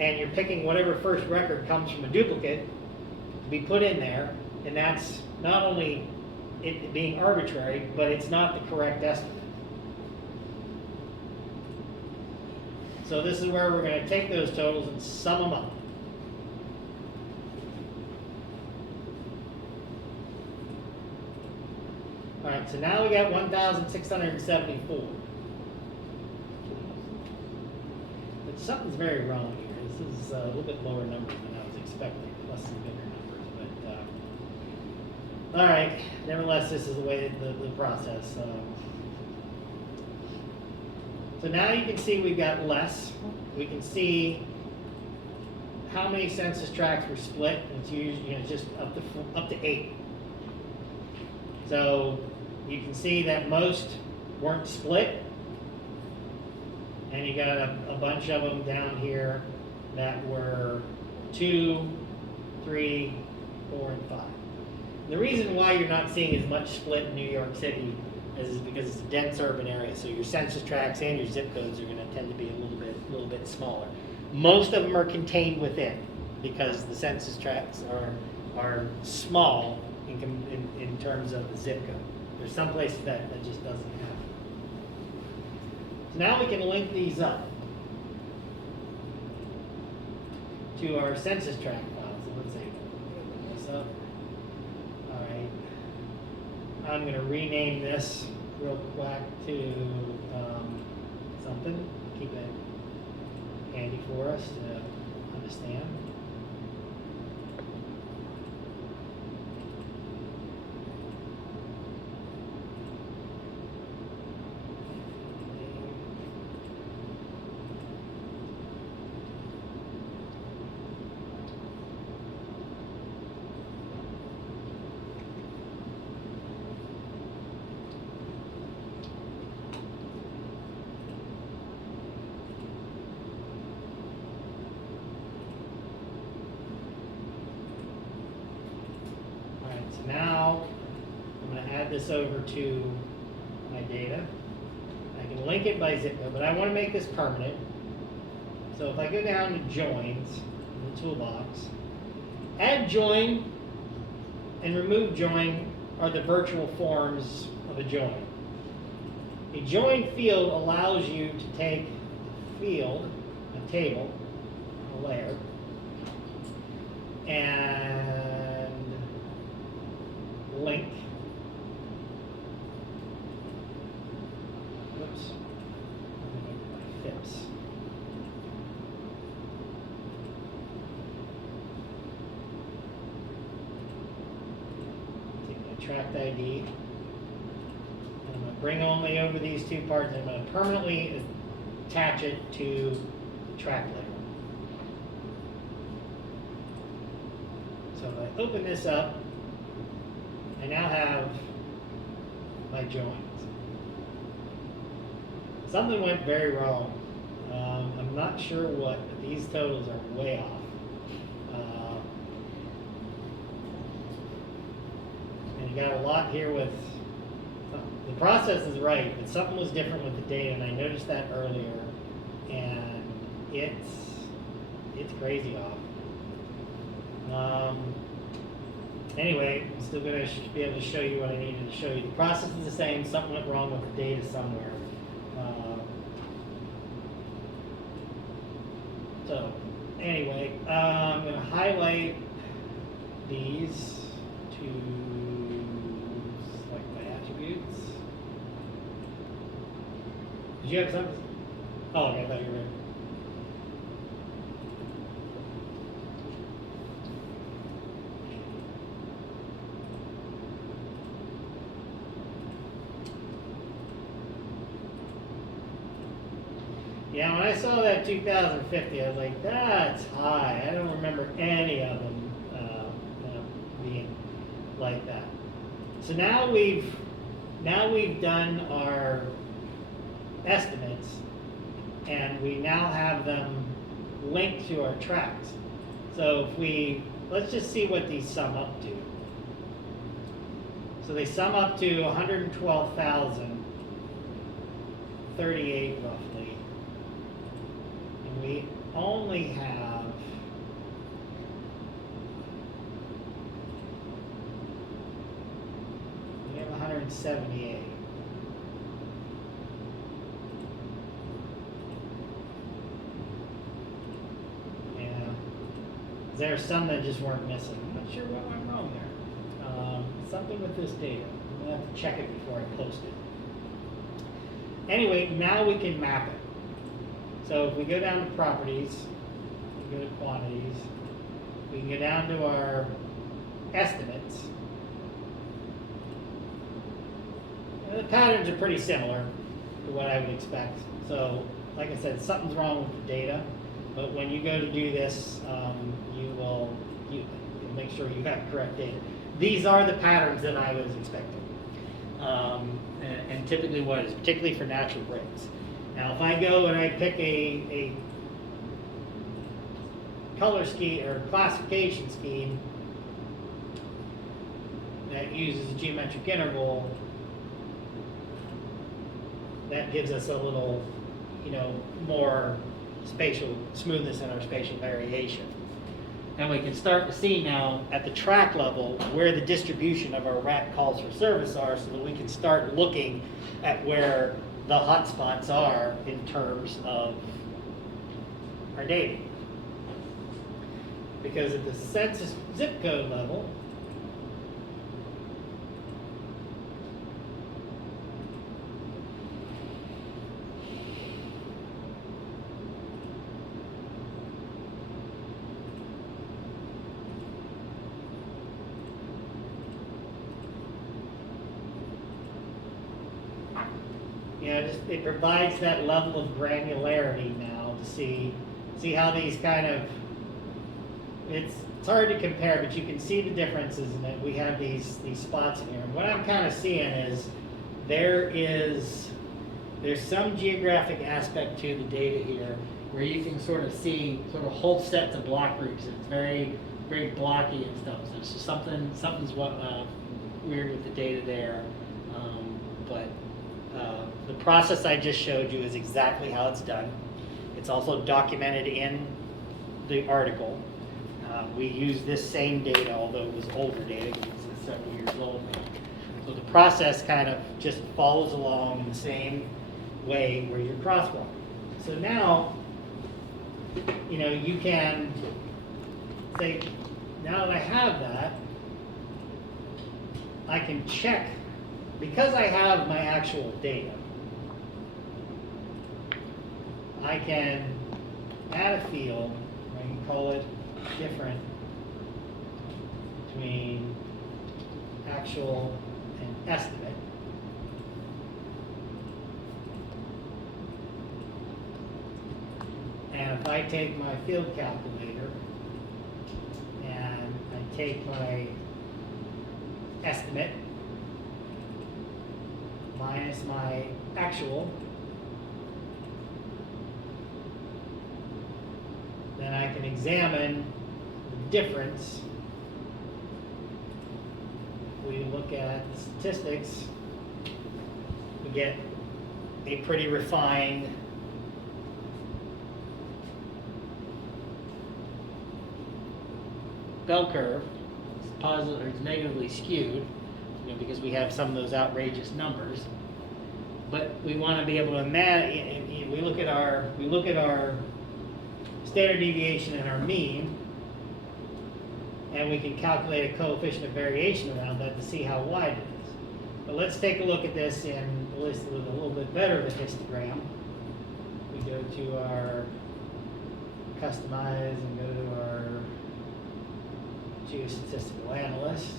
and you're picking whatever first record comes from a duplicate to be put in there, and that's not only it being arbitrary, but it's not the correct estimate. So this is where we're going to take those totals and sum them up. All right, so now we got 1,674. But something's very wrong here. This is a little bit lower number than I was expecting, plus some bigger numbers. But all right, nevertheless, this is the way the process. So now you can see we've got less. We can see how many census tracts were split. And it's usually just up to 8. So you can see that most weren't split, and you got a bunch of them down here that were 2, 3, 4, and 5. The reason why you're not seeing as much split in New York City is because it's a dense urban area, so your census tracts and your zip codes are going to tend to be a little bit smaller. Most of them are contained within because the census tracts are small in terms of the zip code. There's some places that just doesn't happen. So now we can link these up to our census tract file. So let's see, open this up. All right, I'm going to rename this real quick to something. Keep it handy for us to understand. So now I'm going to add this over to my data. I can link it by zip code, but I want to make this permanent. So if I go down to joins in the toolbox, add join and remove join are the virtual forms of a join. A join field allows you to take a field, a table, a layer, and link. Oops. My FIPS. Take my tract ID. I'm going to bring only over these two parts. I'm going to permanently attach it to the track layer. So if I open this up, I now have my joins. Something went very wrong. I'm not sure what, but these totals are way off. And you got a lot here with, the process is right, but something was different with the data, and I noticed that earlier, and it's crazy off. Anyway, I'm still going to be able to show you what I needed to show you. The process is the same. Something went wrong with the data somewhere. So anyway, I'm going to highlight these to select my attributes. Did you have something? Oh, okay, I thought you were ready. Yeah, when I saw that 2050, I was like, that's high. I don't remember any of them being like that. So now we've done our estimates, and we now have them linked to our tracks. So if let's just see what these sum up to. So they sum up to 112,038 roughly. We only have we have 178. Yeah, there's some that just weren't missing. I'm not sure what went wrong there. Something with this data. I'm gonna have to check it before I post it. Anyway, now we can map it. So if we go down to properties, we go to quantities, we can go down to our estimates. And the patterns are pretty similar to what I would expect. So like I said, something's wrong with the data, but when you go to do this, you'll make sure you have correct data. These are the patterns that I was expecting. And typically what is, particularly for natural breaks. Now, if I go and I pick a color scheme or classification scheme that uses a geometric interval, that gives us a little, more spatial smoothness in our spatial variation. And we can start to see now at the track level where the distribution of our RAT calls for service are, so that we can start looking at where the hotspots are in terms of our data. Because at the census zip code level, it provides that level of granularity now to see how these kind of, it's hard to compare, but you can see the differences in that we have these spots in here. And what I'm kind of seeing is there's some geographic aspect to the data here where you can sort of see sort of whole sets of block groups. It's very, very blocky and stuff. So it's just something's weird with the data there. But the process I just showed you is exactly how it's done. It's also documented in the article. We use this same data, although it was older data, because it's several years old now. So the process kind of just follows along in the same way where you're crosswalking. So now, you can say, now that I have that, I can check, because I have my actual data, I can add a field, I can call it different between actual and estimate. And if I take my field calculator and I take my estimate minus my actual, then I can examine the difference. If we look at the statistics, we get a pretty refined bell curve. It's positive or it's negatively skewed, because we have some of those outrageous numbers. But we want to be able to manage. We look at our standard deviation and our mean, and we can calculate a coefficient of variation around that to see how wide it is. But let's take a look at this with a little bit better of a histogram. We go to our customize and go to our geostatistical analyst.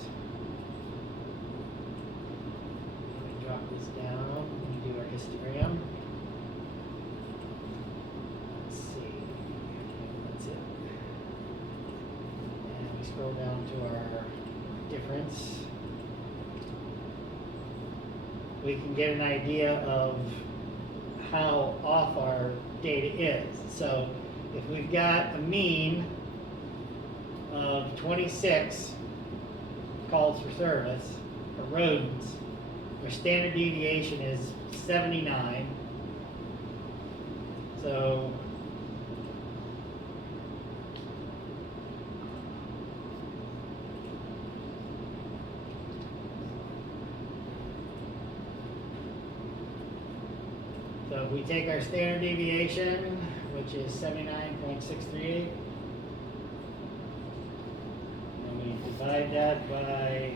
We drop this down and do our histogram. Let's see. That's it. And we scroll down to our difference. We can get an idea of how off our data is. So if we've got a mean of 26 calls for service for rodents, our standard deviation is 79. So if we take our standard deviation, which is 79.638, divide that by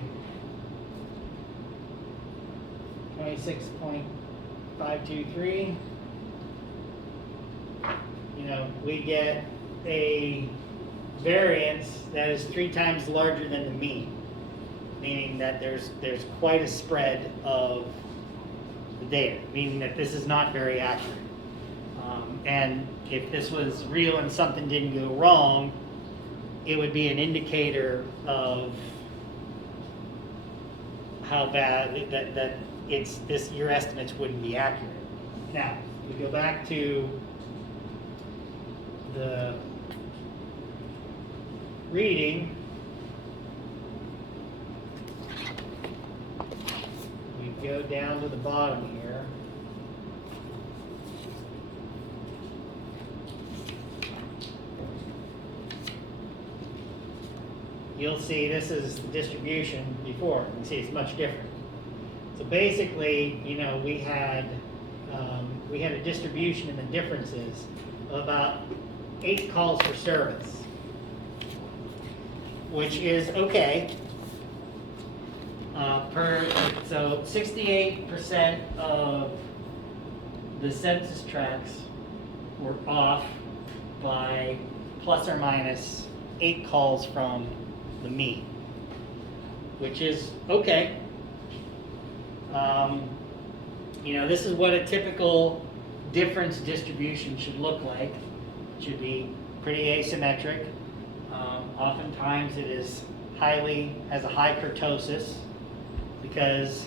26.523, we get a variance that is 3 times larger than the mean, meaning that there's quite a spread of the data, meaning that this is not very accurate. And if this was real and something didn't go wrong, it would be an indicator of how bad that your estimates wouldn't be accurate. Now, we go back to the reading. We go down to the bottom here. You'll see this is the distribution before. You can see it's much different. So basically, we had a distribution in the differences of about 8 calls for service, which is okay. So 68% of the census tracts were off by plus or minus 8 calls from the mean, which is okay. This is what a typical difference distribution should look like. It should be pretty asymmetric. Oftentimes it has a high kurtosis, because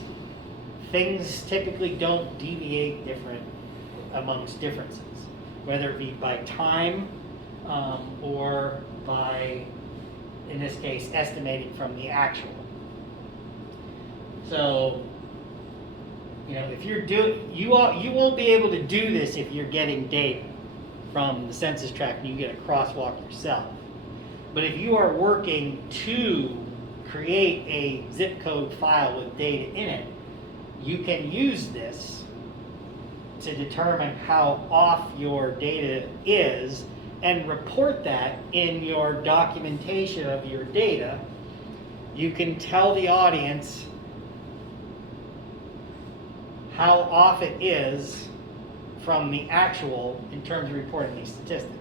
things typically don't deviate different amongst differences, whether it be by time or by, in this case, estimating from the actual. So, if you're you won't be able to do this if you're getting data from the census tract and you get a crosswalk yourself. But if you are working to create a zip code file with data in it, you can use this to determine how off your data is and report that in your documentation of your data, you can tell the audience how off it is from the actual in terms of reporting these statistics.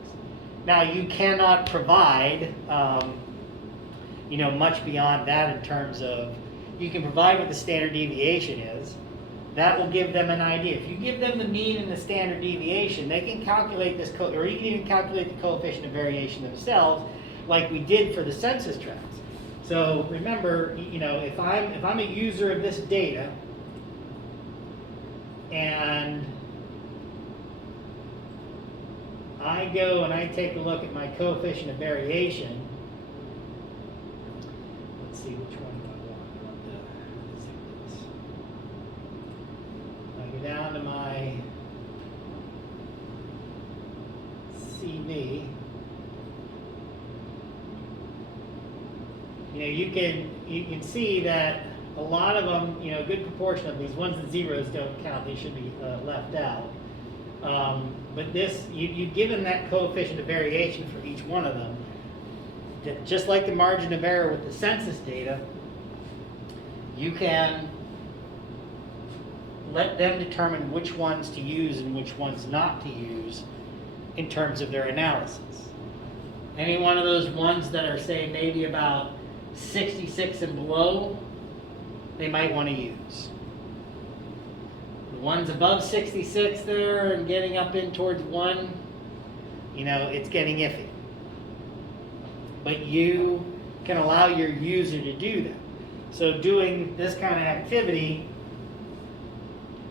Now, you cannot provide much beyond that in terms of, you can provide what the standard deviation is. That will give them an idea. If you give them the mean and the standard deviation, they can calculate this, or you can even calculate the coefficient of variation themselves, like we did for the census tracts. So remember, if I'm a user of this data, and I go and I take a look at my coefficient of variation. Let's see, which one do I want? I go down to my CV. You can see that a lot of them, a good proportion of these ones and zeros don't count. They should be left out. But this, you've given that coefficient of variation for each one of them. Just like the margin of error with the census data, you can let them determine which ones to use and which ones not to use in terms of their analysis. Any one of those ones that are, say, maybe about 66 and below, they might want to use. The ones above 66 there and getting up in towards 1, it's getting iffy. But you can allow your user to do that. So doing this kind of activity,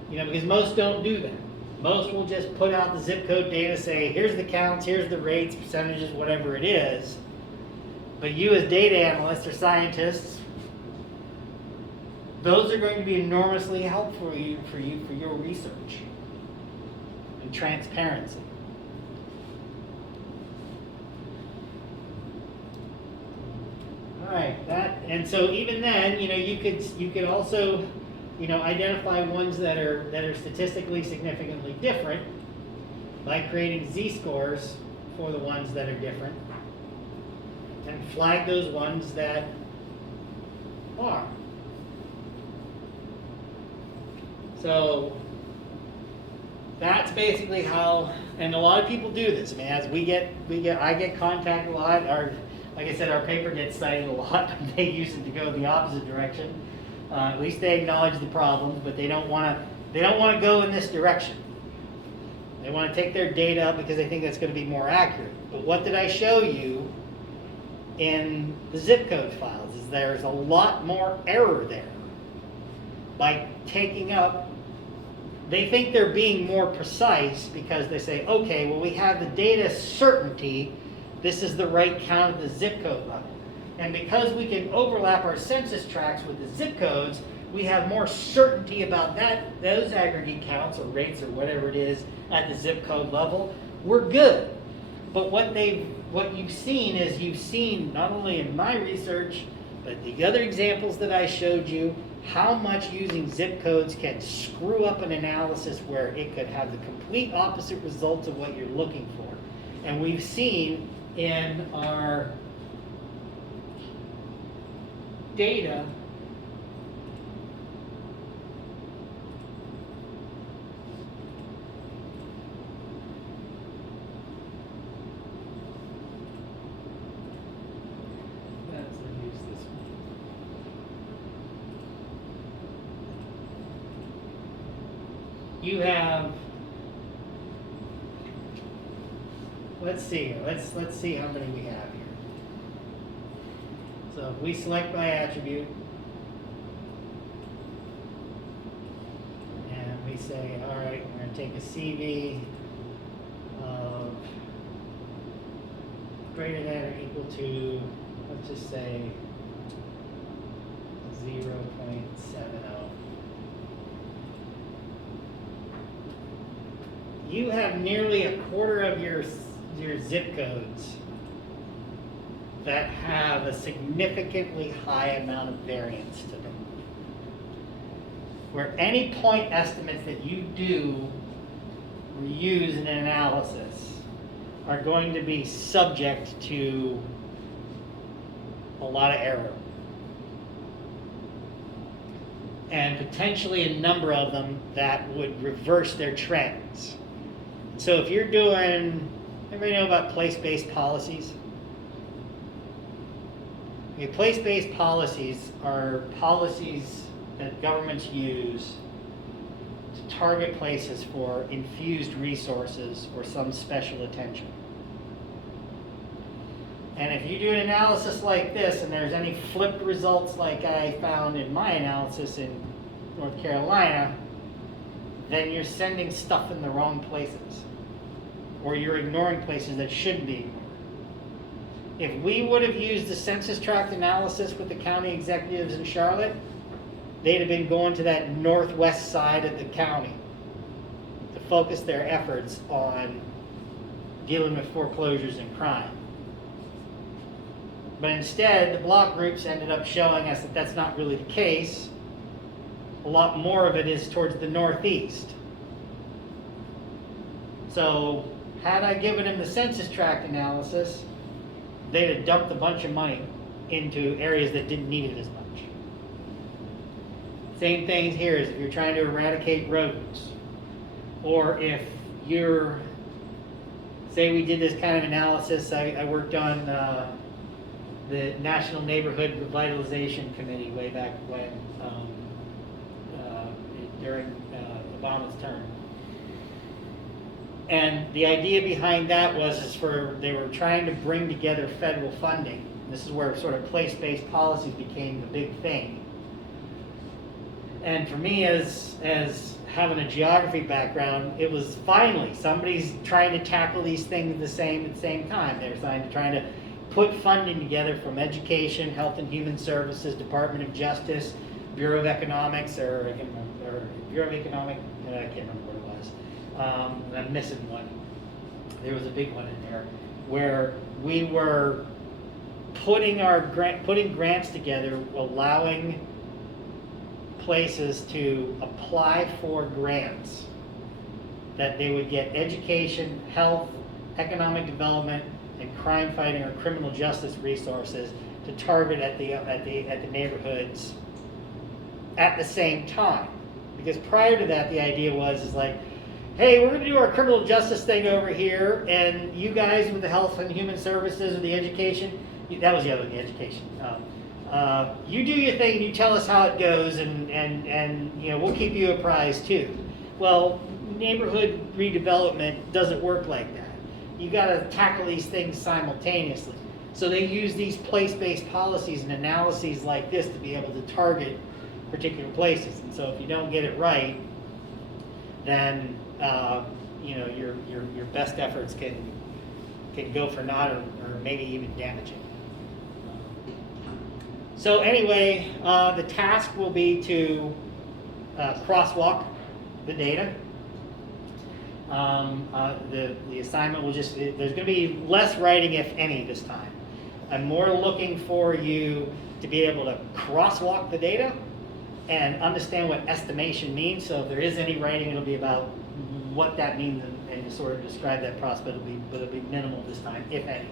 because most don't do that. Most will just put out the zip code data, say, here's the counts, here's the rates, percentages, whatever it is. But you as data analysts or scientists, those are going to be enormously helpful for your research and transparency. All right, and so even then, you could also, identify ones that are statistically significantly different by creating z-scores for the ones that are different, and flag those ones that are. So that's basically how, and a lot of people do this. I mean, as I get contacted a lot, or like I said, our paper gets cited a lot, but they use it to go the opposite direction. At least they acknowledge the problems, but they don't want to go in this direction. They want to take their data up because they think that's going to be more accurate. But what did I show you in the zip code files is there's a lot more error there. By taking up, they think they're being more precise because they say, okay, well, we have the data certainty, this is the right count of the zip code level. And because we can overlap our census tracts with the zip codes, we have more certainty about those aggregate counts or rates or whatever it is at the zip code level. We're good. But what you've seen not only in my research, but the other examples that I showed you, how much using zip codes can screw up an analysis where it could have the complete opposite results of what you're looking for. And we've seen in our data you have, let's see how many we have here. So if we select by attribute, and we say, all right, we're going to take a CV of greater than or equal to, let's just say 0.70. You have nearly a quarter of your zip codes that have a significantly high amount of variance to them. Where any point estimates that you do or use in an analysis are going to be subject to a lot of error. And potentially a number of them that would reverse their trends. So if you're doing, everybody know about place-based policies? Okay, place-based policies are policies that governments use to target places for infused resources or some special attention. And if you do an analysis like this and there's any flipped results like I found in my analysis in North Carolina, then you're sending stuff in the wrong places. Or you're ignoring places that shouldn't be ignored. If we would have used the census tract analysis with the county executives in Charlotte, they'd have been going to that northwest side of the county to focus their efforts on dealing with foreclosures and crime. But instead, the block groups ended up showing us that that's not really the case. A lot more of it is towards the northeast. So, had I given him the census tract analysis, they'd have dumped a bunch of money into areas that didn't need it as much. Same things here is if you're trying to eradicate rodents, or if you're, say we did this kind of analysis, I worked on the National Neighborhood Revitalization Committee way back when, during Obama's term. And the idea behind that was they were trying to bring together federal funding. This is where sort of place-based policies became the big thing. And for me, as having a geography background, it was finally somebody's trying to tackle these things at the same time. They were trying to put funding together from education, health and human services, Department of Justice, Bureau of Economics, or Bureau of Economic, I can't remember what it was. I'm missing one. There was a big one in there where we were putting grants together, allowing places to apply for grants that they would get education, health, economic development, and crime fighting or criminal justice resources to target at the neighborhoods at the same time. Because prior to that, the idea was like, hey, we're going to do our criminal justice thing over here, and you guys with the health and human services or the education, that was the other one, the education. You do your thing, you tell us how it goes, and we'll keep you apprised too. Well, neighborhood redevelopment doesn't work like that. You got to tackle these things simultaneously. So they use these place-based policies and analyses like this to be able to target particular places. And so if you don't get it right, then your best efforts can go for naught or maybe even damage it. So anyway, the task will be to crosswalk the data. The assignment will there's going to be less writing, if any, this time. I'm more looking for you to be able to crosswalk the data and understand what estimation means. So if there is any writing, it'll be about what that means and sort of describe that process, but it'll be minimal this time, if any.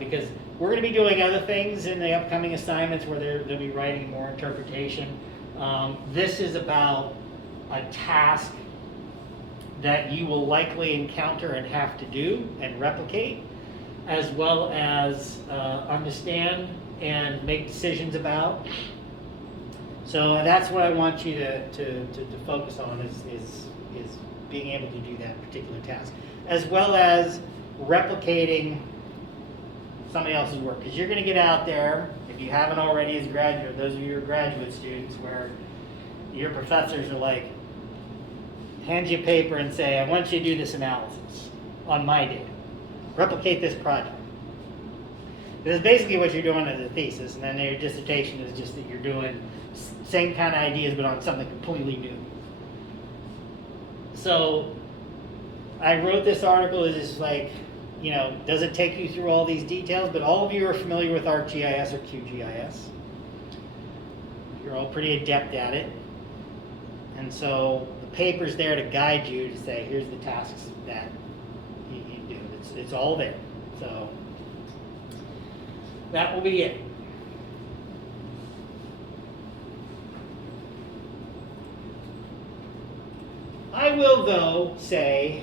Because we're going to be doing other things in the upcoming assignments where they'll be writing more interpretation. This is about a task that you will likely encounter and have to do and replicate, as well as understand and make decisions about. So that's what I want you to focus on is being able to do that particular task, as well as replicating somebody else's work. Because you're going to get out there, if you haven't already as a graduate, those of you who are graduate students, where your professors are like, hand you a paper and say, I want you to do this analysis on my data. Replicate this project. This is basically what you're doing as a thesis, and then your dissertation is just that you're doing same kind of ideas but on something completely new. So I wrote this article, it's just like, does it take you through all these details? But all of you are familiar with ArcGIS or QGIS. You're all pretty adept at it. And so the paper's there to guide you to say, here's the tasks that you do. It's all there. So that will be it. I will, though, say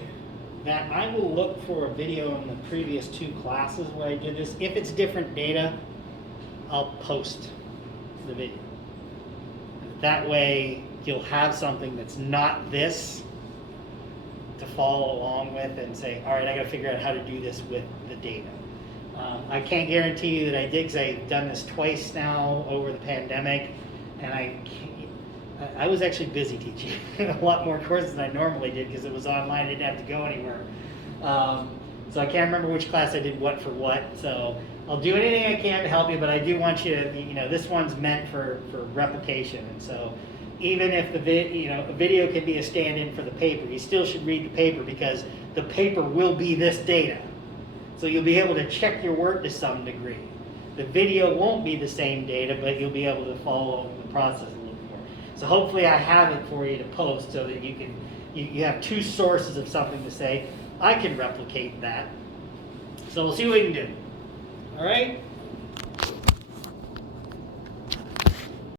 that I will look for a video in the previous 2 classes where I did this. If it's different data, I'll post the video. That way, you'll have something that's not this to follow along with and say, all right, I got to figure out how to do this with the data. I can't guarantee you that I did, because I've done this twice now over the pandemic, and I was actually busy teaching a lot more courses than I normally did because it was online. I didn't have to go anywhere. So I can't remember which class I did what for what. So I'll do anything I can to help you, but I do want you to, this one's meant for replication. And so even if the video can be a stand-in for the paper, you still should read the paper because the paper will be this data. So you'll be able to check your work to some degree. The video won't be the same data, but you'll be able to follow the process. So hopefully I have it for you to post so that you have 2 sources of something to say, I can replicate that. So we'll see what we can do. All right?